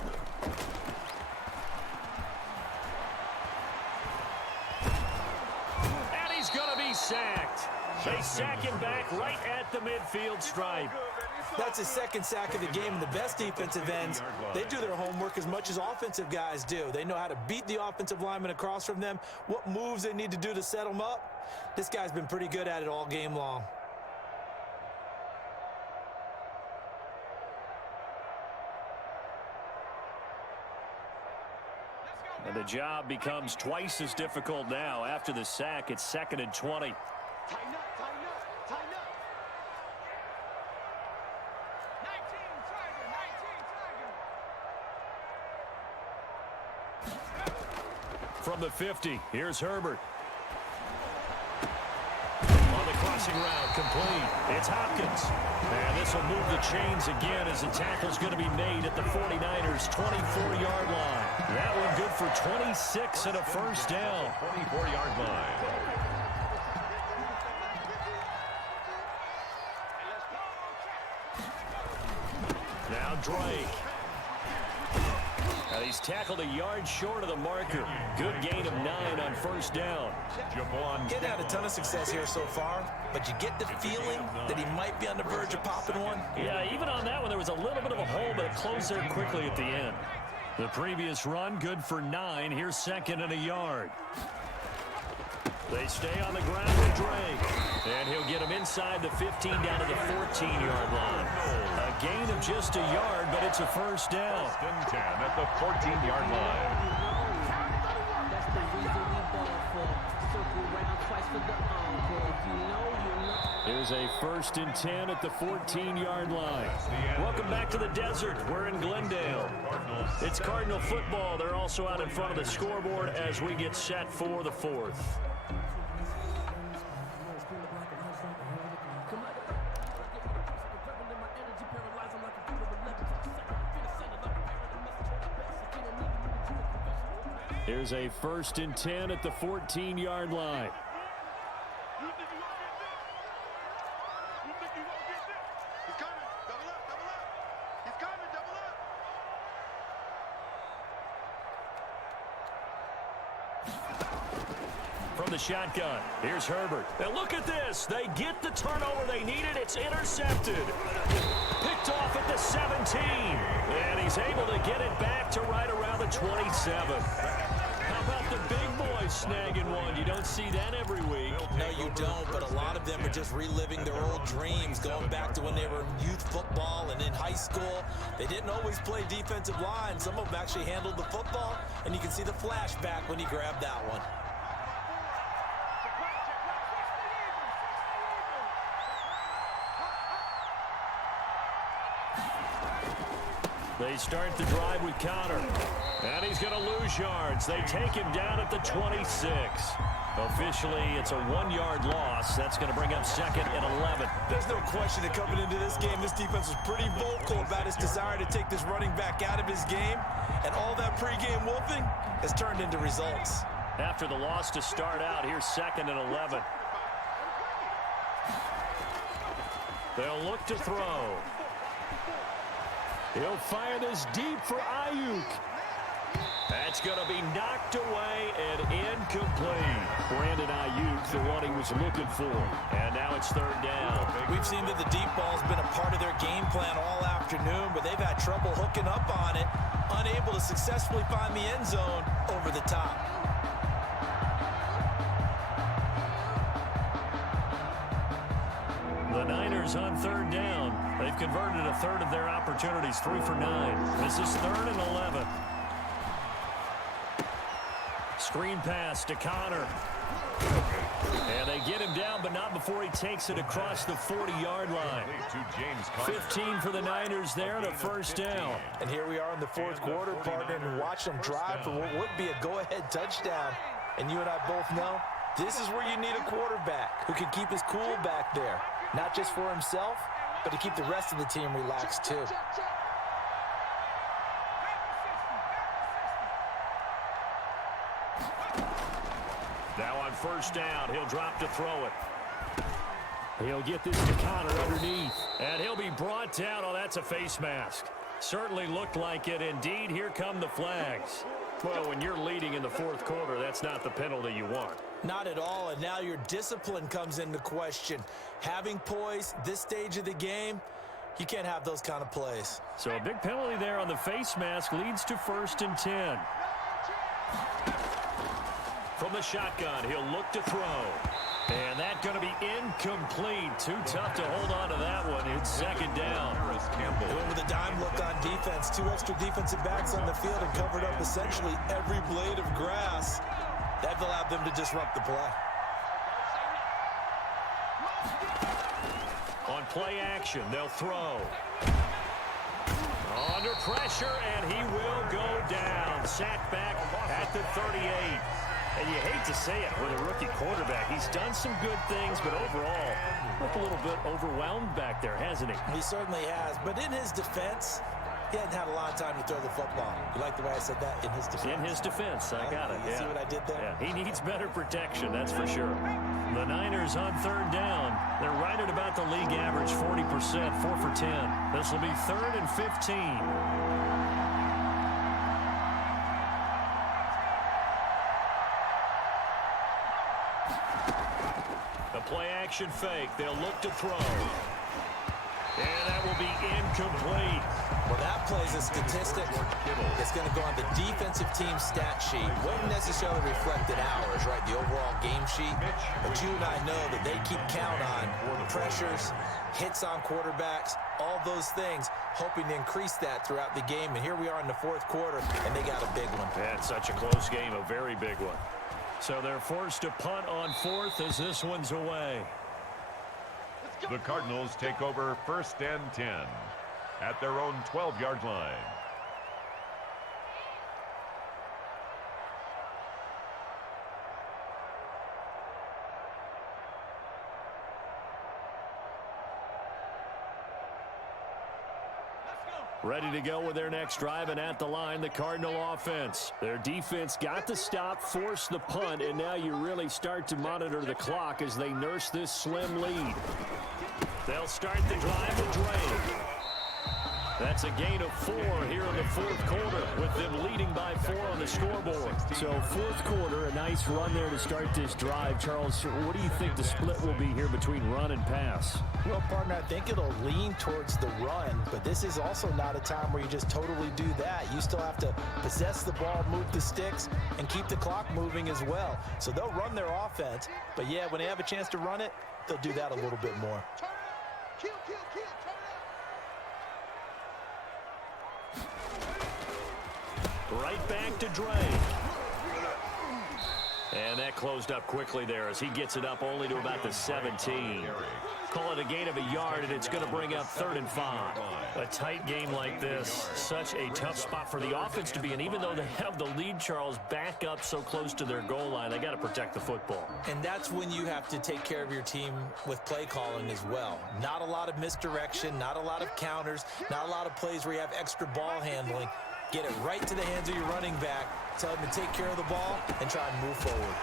And he's going to be sacked. They sack him back right at the midfield stripe. That's his second sack of the game, and the best defensive ends, they do their homework as much as offensive guys do. They know how to beat the offensive lineman across from them, what moves they need to do to set them up. This guy's been pretty good at it all game long. And the job becomes twice as difficult now. After the sack, it's 2nd and 20. Tighten up, tighten up, tighten up. 19 Tiger. From the 50, here's Herbert. On the crossing route, complete. It's Hopkins. And this will move the chains again as the tackle's going to be made at the 49ers' 24-yard line. That one good for 26 and a first down. 24-yard line. Now Drake. And he's tackled a yard short of the marker. Good gain of 9 on first down. Getting had a ton of success here so far, but you get the feeling that he might be on the verge of popping one. Yeah, even on that one, there was a little bit of a hole, but it closed there quickly at the end. The previous run, good for 9. Here's 2nd and a yard. They stay on the ground with Drake. And he'll get him inside the 15 down to the 14-yard line. A gain of just a yard, but it's a first down. 10 at the 14-yard line. That's the reason we ball for. Circle round twice for the encore. If you know, you know. Here's a 1st and 10 at the 14-yard line. Welcome back to the desert. We're in Glendale. It's Cardinal football. They're also out in front of the scoreboard as we get set for the 4th. Here's a 1st and 10 at the 14-yard line. You think you gonna get this? You think you gonna get this? He's coming. Double up, double up. He's coming, double up. From the shotgun, here's Herbert. And look at this. They get the turnover they needed. It's intercepted. Picked off at the 17. And he's able to get it back to right around the 27. How about the big boys snagging one? You don't see that every week. No, you don't, but a lot of them are just reliving their old dreams, going back to when they were in youth football and in high school. They didn't always play defensive line. Some of them actually handled the football, and you can see the flashback when he grabbed that one. They start the drive with Connor. And he's going to lose yards. They take him down at the 26. Officially, it's a 1-yard loss. That's going to bring up 2nd and 11. There's no question that coming into this game, this defense was pretty vocal about his desire to take this running back out of his game. And all that pregame wolfing has turned into results. After the loss to start out, here's 2nd and 11. They'll look to throw. He'll fire this deep for Ayuk. That's going to be knocked away and incomplete. Brandon Ayuk, the one he was looking for. And now it's 3rd down. We've seen that the deep ball's been a part of their game plan all afternoon, but they've had trouble hooking up on it, unable to successfully find the end zone over the top. The Niners on 3rd down. They've converted a third of their opportunities, 3 for 9. This is 3rd and 11. Screen pass to Connor. And they get him down, but not before he takes it across the 40-yard line. 15 for the Niners there and a first down. And here we are in the 4th quarter, partner, and watch them drive for what would be a go-ahead touchdown. And you and I both know this is where you need a quarterback who can keep his cool back there. Not just for himself, but to keep the rest of the team relaxed too. Now on first down, he'll drop to throw it. He'll get this to Connor underneath. And he'll be brought down. Oh, that's a face mask. Certainly looked like it. Indeed, here come the flags. Well, when you're leading in the fourth quarter, that's not the penalty you want. Not at all, and now your discipline comes into question. Having poise this stage of the game, you can't have those kind of plays. So a big penalty there on the face mask leads to 1st and 10. From the shotgun, he'll look to throw. And that's going to be incomplete. Too tough to hold on to that one. It's 2nd down. They went with a dime look on defense. 2 extra defensive backs on the field and covered up essentially every blade of grass. That allowed them to disrupt the play. On play action, they'll throw. Under pressure, and he will go down. Sacked back at the 38. And you hate to say it with a rookie quarterback. He's done some good things, but overall, looked a little bit overwhelmed back there, hasn't he? He certainly has. But in his defense, he hadn't had a lot of time to throw the football. You like the way I said that? In his defense. In his defense. I got it. You see what I did there? Yeah, he needs better protection, that's for sure. The Niners on 3rd down. They're right at about the league average, 40%, 4 for 10. This will be 3rd and 15. Play action fake. They'll look to throw. And that will be incomplete. Well, that plays a statistic. It's going to go on the defensive team stat sheet. Wouldn't necessarily reflect in ours, right, the overall game sheet. But you and I know that they keep count on pressures, hits on quarterbacks, all those things, hoping to increase that throughout the game. And here we are in the 4th quarter, and they got a big one. That's such a close game, a very big one. So they're forced to punt on 4th as this one's away. The Cardinals take over 1st and 10 at their own 12-yard line. Ready to go with their next drive, and at the line, the Cardinal offense. Their defense got the stop, forced the punt, and now you really start to monitor the clock as they nurse this slim lead. They'll start the drive with Dre. That's a gain of 4 here in the 4th quarter, with them leading by 4 on the scoreboard. So 4th quarter, a nice run there to start this drive. Charles, what do you think the split will be here between run and pass? Well, partner, I think it'll lean towards the run, but this is also not a time where you just totally do that. You still have to possess the ball, move the sticks, and keep the clock moving as well. So they'll run their offense, but yeah, when they have a chance to run it, they'll do that a little bit more. Right back to Dre. And that closed up quickly there as he gets it up only to about the 17. Call it a gain of a yard, and it's going to bring up 3rd and 5. A tight game like this, such a tough spot for the offense to be in. Even though they have the lead, Charles, back up so close to their goal line, they got to protect the football. And that's when you have to take care of your team with play calling as well. Not a lot of misdirection, not a lot of counters, not a lot of plays where you have extra ball handling. Get it right to the hands of your running back. Tell him to take care of the ball and try and move forward.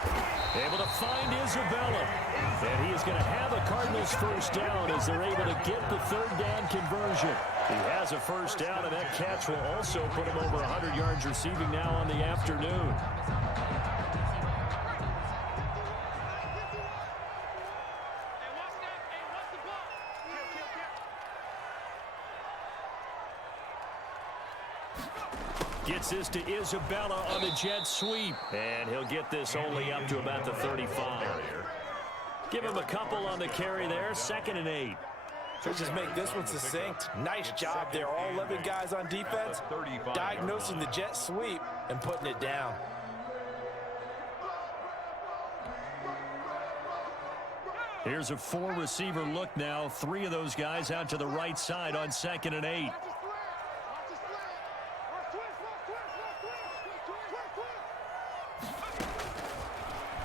Able to find Isabella. And he is going to have a Cardinals 1st down as they're able to get the 3rd down conversion. He has a 1st down, and that catch will also put him over 100 yards receiving now on the afternoon. Gets this to Isabella on the jet sweep. And he'll get this only up to about the 35. Give him a couple on the carry there. 2nd and 8. So just make this one succinct. Nice job there. All 11 guys on defense diagnosing the jet sweep and putting it down. Here's a 4-receiver look now. 3 of those guys out to the right side on 2nd and 8.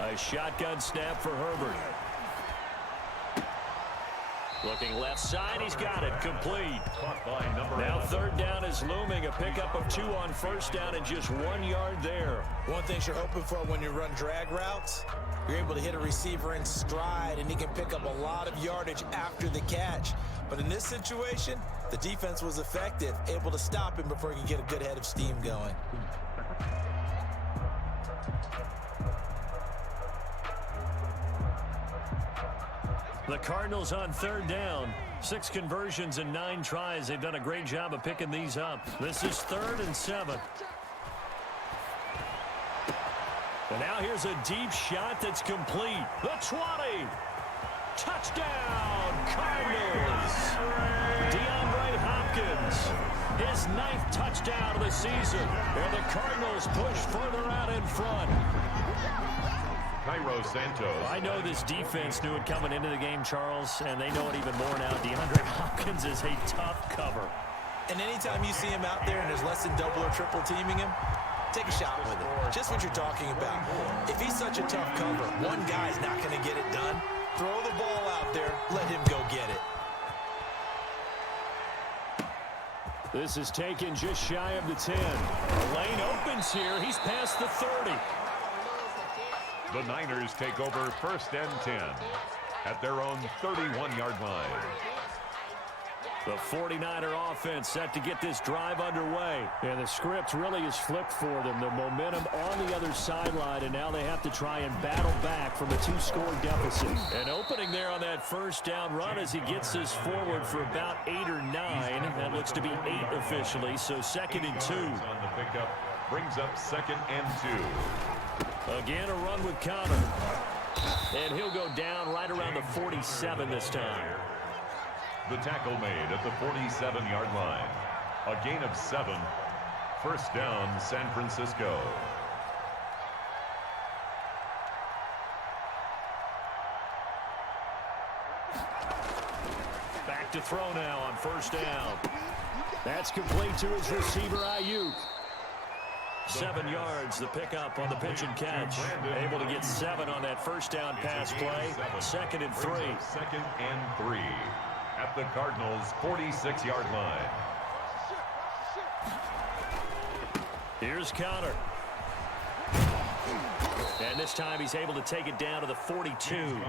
A shotgun snap for Herbert. Looking left side, he's got it, complete. Caught by number Now 11. third down is looming, a pickup of 2 on first down and just 1 yard there. One thing you're hoping for when you run drag routes, you're able to hit a receiver in stride, and he can pick up a lot of yardage after the catch. But in this situation, the defense was effective, able to stop him before he could get a good head of steam going. The Cardinals on third down. 6 conversions and 9 tries. They've done a great job of picking these up. This is 3rd and 7. And now here's a deep shot that's complete. The 20. Touchdown, Cardinals. DeAndre Hopkins, his 9th touchdown of the season. And the Cardinals push further out in front. Cairo Santos. I know this defense knew it coming into the game, Charles, and they know it even more now. DeAndre Hopkins is a tough cover. And anytime you see him out there and there's less than double or triple teaming him, take a shot with it. Just what you're talking about. If he's such a tough cover, one guy's not going to get it done. Throw the ball out there. Let him go get it. This is taken just shy of the 10. The lane opens here. He's past the 30. The Niners take over 1st and 10 at their own 31-yard line. The 49er offense set to get this drive underway. And the script really is flipped for them. The momentum on the other sideline, and now they have to try and battle back from a 2-score deficit. An opening there on that first down run as he gets this forward for about 8 or 9. That looks to be 8 officially, so 2nd and 2. On the pickup brings up 2nd and 2. Again, a run with Connor. And he'll go down right around the 47 this time. The tackle made at the 47-yard line. A gain of 7. 1st down, San Francisco. Back to throw now on 1st down. That's complete to his receiver, Ayuk. 7 yards, the pickup on the pitch and catch. Able to get 7 on that first down pass play. 2nd and 3. 2nd and 3 at the Cardinals' 46-yard line. Here's Connor. And this time he's able to take it down to the 42.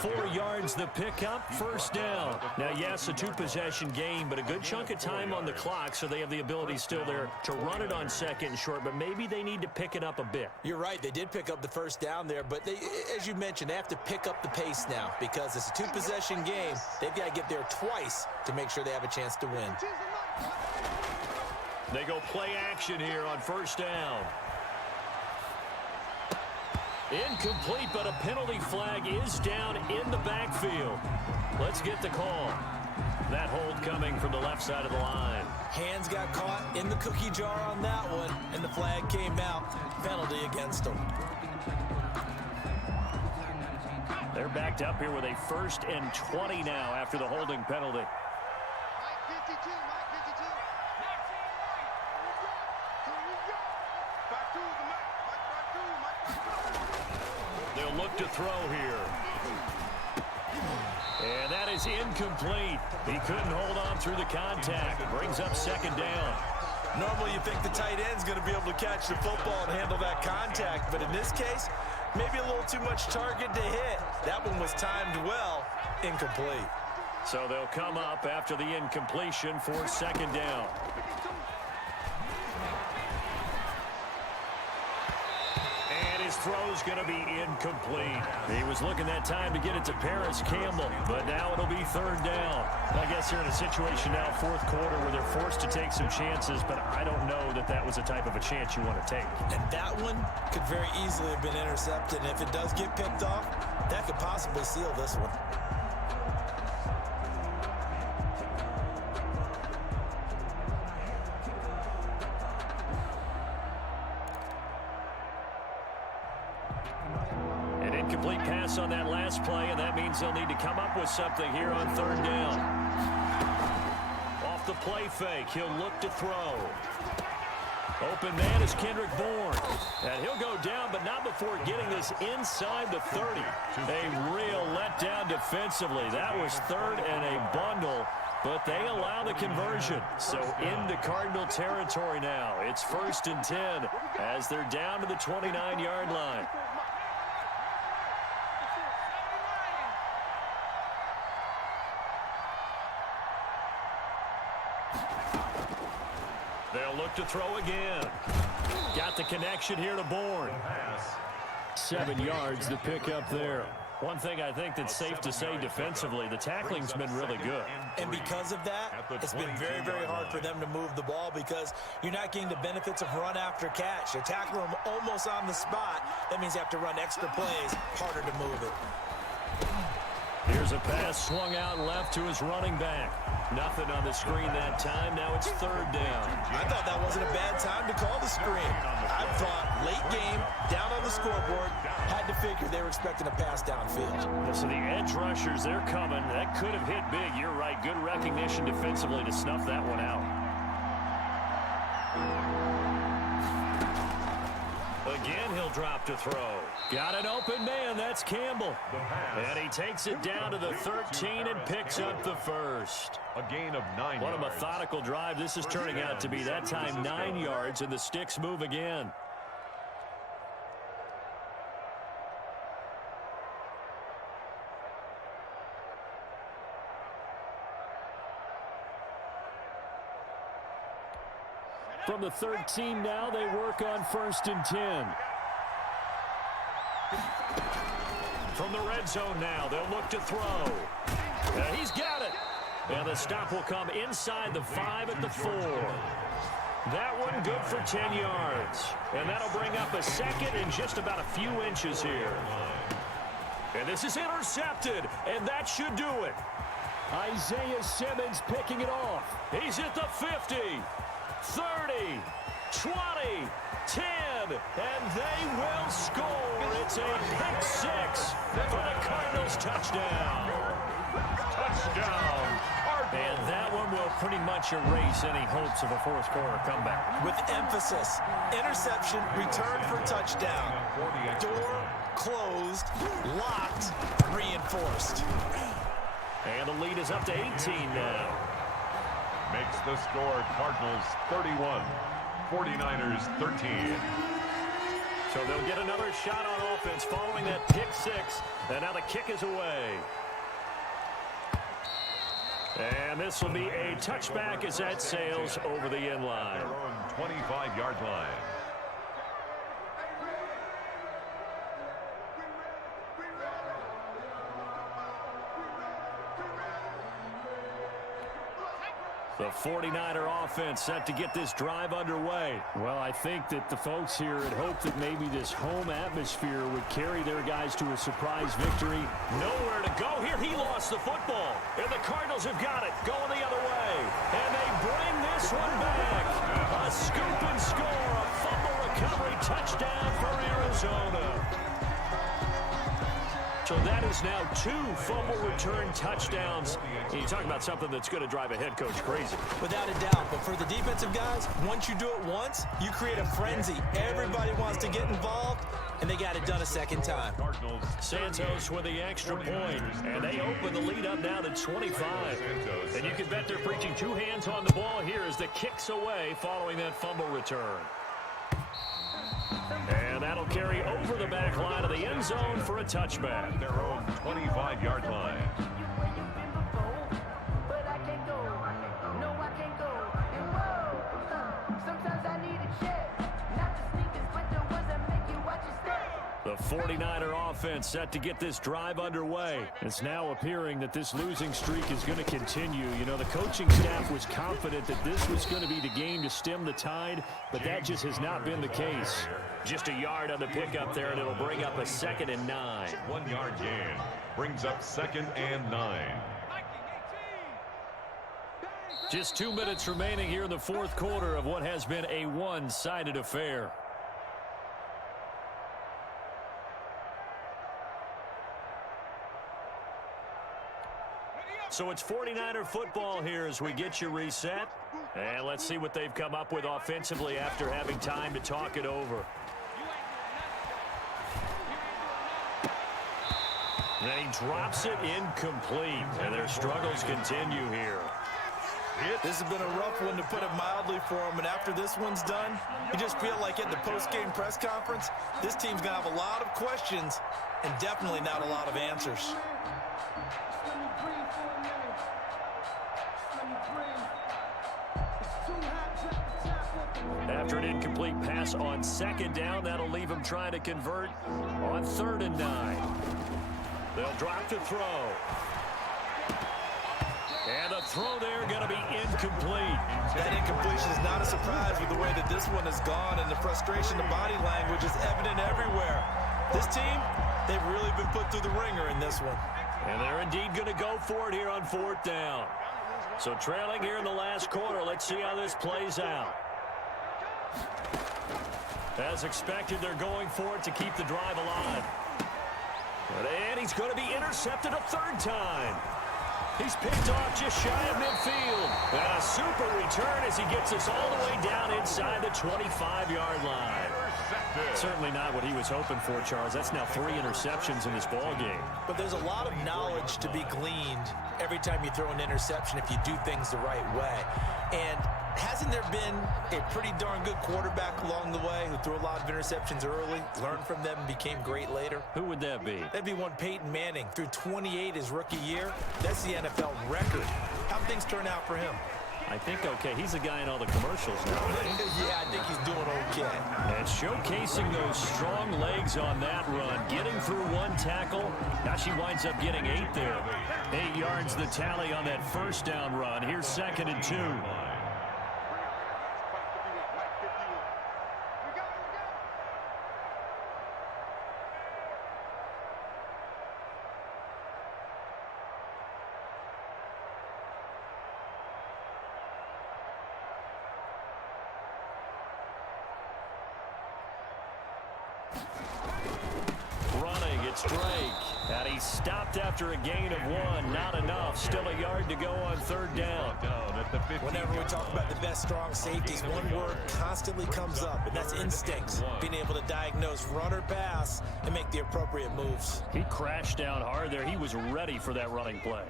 4 yards the pickup, 1st down. Now, yes, a 2-possession game, but a good chunk of time on the clock, so they have the ability still there to run it on 2nd and short, but maybe they need to pick it up a bit. You're right. They did pick up the first down there, but they, as you mentioned, they have to pick up the pace now because it's a 2-possession game. They've got to get there twice to make sure they have a chance to win. They go play action here on 1st down. Incomplete, but a penalty flag is down in the backfield. Let's get the call. That hold coming from the left side of the line. Hands got caught in the cookie jar on that one, and the flag came out. Penalty against them. They're backed up here with a 1st and 20 now after the holding penalty. They'll look to throw here. And that is incomplete. He couldn't hold on through the contact. Brings up 2nd down. Normally you think the tight end's going to be able to catch the football and handle that contact, but in this case, maybe a little too much target to hit. That one was timed well. Incomplete. So they'll come up after the incompletion for 2nd down. His throw's going to be incomplete. He was looking that time to get it to Paris Campbell, but now it'll be 3rd down. I guess they're in a situation now, 4th quarter, where they're forced to take some chances, but I don't know that that was the type of a chance you want to take. And that one could very easily have been intercepted, and if it does get picked off, that could possibly seal this one. Incomplete pass on that last play, and that means they'll need to come up with something here on 3rd down. Off the play fake, he'll look to throw. Open man is Kendrick Bourne. And he'll go down, but not before getting this inside the 30. A real letdown defensively. That was third and a bundle, but they allow the conversion. So into Cardinal territory now. It's 1st and 10 as they're down to the 29-yard line. They'll look to throw again. Got the connection here to Bourne. 7 yards to pick up there. One thing I think that's safe to say defensively, the tackling's been really good. And because of that, it's been very, very hard for them to move the ball because you're not getting the benefits of run after catch. You tackle them almost on the spot. That means you have to run extra plays, harder to move it. Here's a pass swung out left to his running back. Nothing on the screen that time. Now it's 3rd down. I thought that wasn't a bad time to call the screen. I thought late game, down on the scoreboard, had to figure they were expecting a pass downfield. So the edge rushers, they're coming. That could have hit big. You're right. Good recognition defensively to snuff that one out. Again, he'll drop to throw. Got an open man. That's Campbell. And he takes it down to the 13 and picks up the first. A gain of 9 yards. What a methodical drive this is turning out to be. That time 9 yards, and the sticks move again. From the 13 now, they work on 1st and 10. From the red zone now, they'll look to throw. He's got it. And the stop will come inside the 5 at the 4. That one good for 10 yards. And that'll bring up a second in just about a few inches here. And this is intercepted, and that should do it. Isaiah Simmons picking it off. He's at the 50. 30, 20, 10, and they will score. It's a pick 6 for the Cardinals touchdown. Touchdown, Cardinals. And that one will pretty much erase any hopes of a fourth quarter comeback. With emphasis, interception, return for touchdown. Door closed, locked, reinforced. And the lead is up to 18 now. Makes the score Cardinals 31, 49ers 13. So they'll get another shot on offense following that pick 6. And now the kick is away. And this will be a touchback as that sails over the end line. Their own 25-yard line. The 49er offense set to get this drive underway. Well, I think that the folks here had hoped that maybe this home atmosphere would carry their guys to a surprise victory. Nowhere to go here. He lost the football. And the Cardinals have got it. Going the other way. And they bring this one back. A scoop and score. A fumble recovery touchdown for Arizona. So that is now 2 fumble return touchdowns. And you talk about something that's going to drive a head coach crazy. Without a doubt. But for the defensive guys, once you do it once, you create a frenzy. Everybody wants to get involved, and they got it done a second time. Santos with the extra point, and they open the lead up now to 25. And you can bet they're preaching 2 hands on the ball here as the kick's away following that fumble return. And that'll carry over the back line of the end zone for a touchback. Their own 25-yard line. But I can't go. No, I can't go. And whoa, sometimes I need a check. Not the sneakers, but the ones that make you watch your step. The 49er offense set to get this drive underway. It's now appearing that this losing streak is going to continue. You know, the coaching staff was confident that this was going to be the game to stem the tide, but that just has not been the case. Just a yard on the pickup there, and it'll bring up a 2nd and 9. 1-yard gain brings up 2nd and 9. Just 2 minutes remaining here in the fourth quarter of what has been a one-sided affair. So it's 49er football here as we get you reset. And let's see what they've come up with offensively after having time to talk it over. And he drops it incomplete. And their struggles continue here. This has been a rough one, to put it mildly, for him. And after this one's done, you just feel like at the post-game press conference, this team's going to have a lot of questions and definitely not a lot of answers. After an incomplete pass on second down, that'll leave him trying to convert on 3rd and 9. They'll drop to throw. And the throw there going to be incomplete. That incompletion is not a surprise with the way that this one has gone, and the frustration, the body language is evident everywhere. This team, they've really been put through the ringer in this one. And they're indeed going to go for it here on 4th down. So trailing here in the last quarter, let's see how this plays out. As expected, they're going for it to keep the drive alive. And he's going to be intercepted a 3rd time. He's picked off just shy of midfield. And a super return as he gets us all the way down inside the 25-yard line. Certainly not what he was hoping for, Charles. That's now 3 interceptions in this ball game. But there's a lot of knowledge to be gleaned every time you throw an interception if you do things the right way. And hasn't there been a pretty darn good quarterback along the way who threw a lot of interceptions early, learned from them, and became great later? Who would that be? That'd be one Peyton Manning. Threw 28 his rookie year. That's the NFL record. How'd things turn out for him? I think okay. He's a guy in all the commercials now. Yeah, I think he's doing okay. And showcasing those strong legs on that run. Getting through 1 tackle. Now she winds up getting 8 there. 8 yards the tally on that 1st down run. Here's 2nd and 2. Running, it's Drake. And he stopped after a gain of 1. Not enough. Still a yard to go on 3rd down. Whenever we talk about the best strong safeties, one word constantly comes up, and that's instincts. Being able to diagnose run or pass and make the appropriate moves. He crashed down hard there. He was ready for that running play.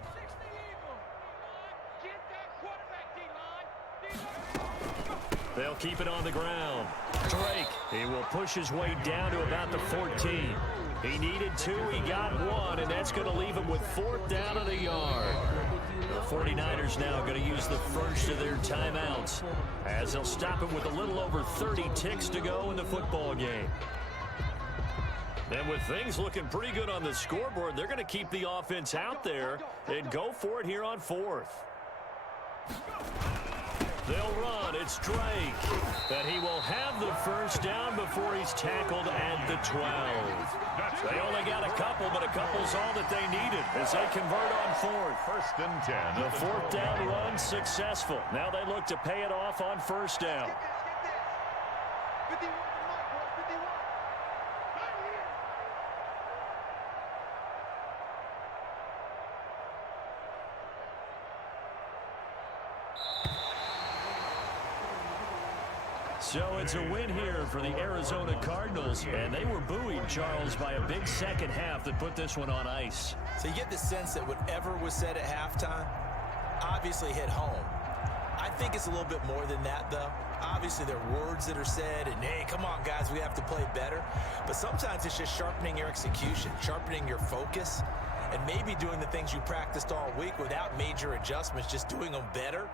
They'll keep it on the ground. Drake, he will push his way down to about the 14. He needed 2, he got 1, and that's going to leave him with 4th down and a yard. The 49ers now going to use the first of their timeouts as they'll stop him with a little over 30 ticks to go in the football game. And with things looking pretty good on the scoreboard, they're going to keep the offense out there and go for it here on 4th. They'll run. It's Drake. And he will have the 1st down before he's tackled at the 12. They only got a couple, but a couple's all that they needed as they convert on 4th. 1st and 10. The 4th down run successful. Now they look to pay it off on 1st down. So it's a win here for the Arizona Cardinals, and they were buoyed, Charles, by a big 2nd half that put this one on ice. So you get the sense that whatever was said at halftime obviously hit home. I think it's a little bit more than that, though. Obviously, there are words that are said, and, hey, come on, guys, we have to play better. But sometimes it's just sharpening your execution, sharpening your focus, and maybe doing the things you practiced all week without major adjustments, just doing them better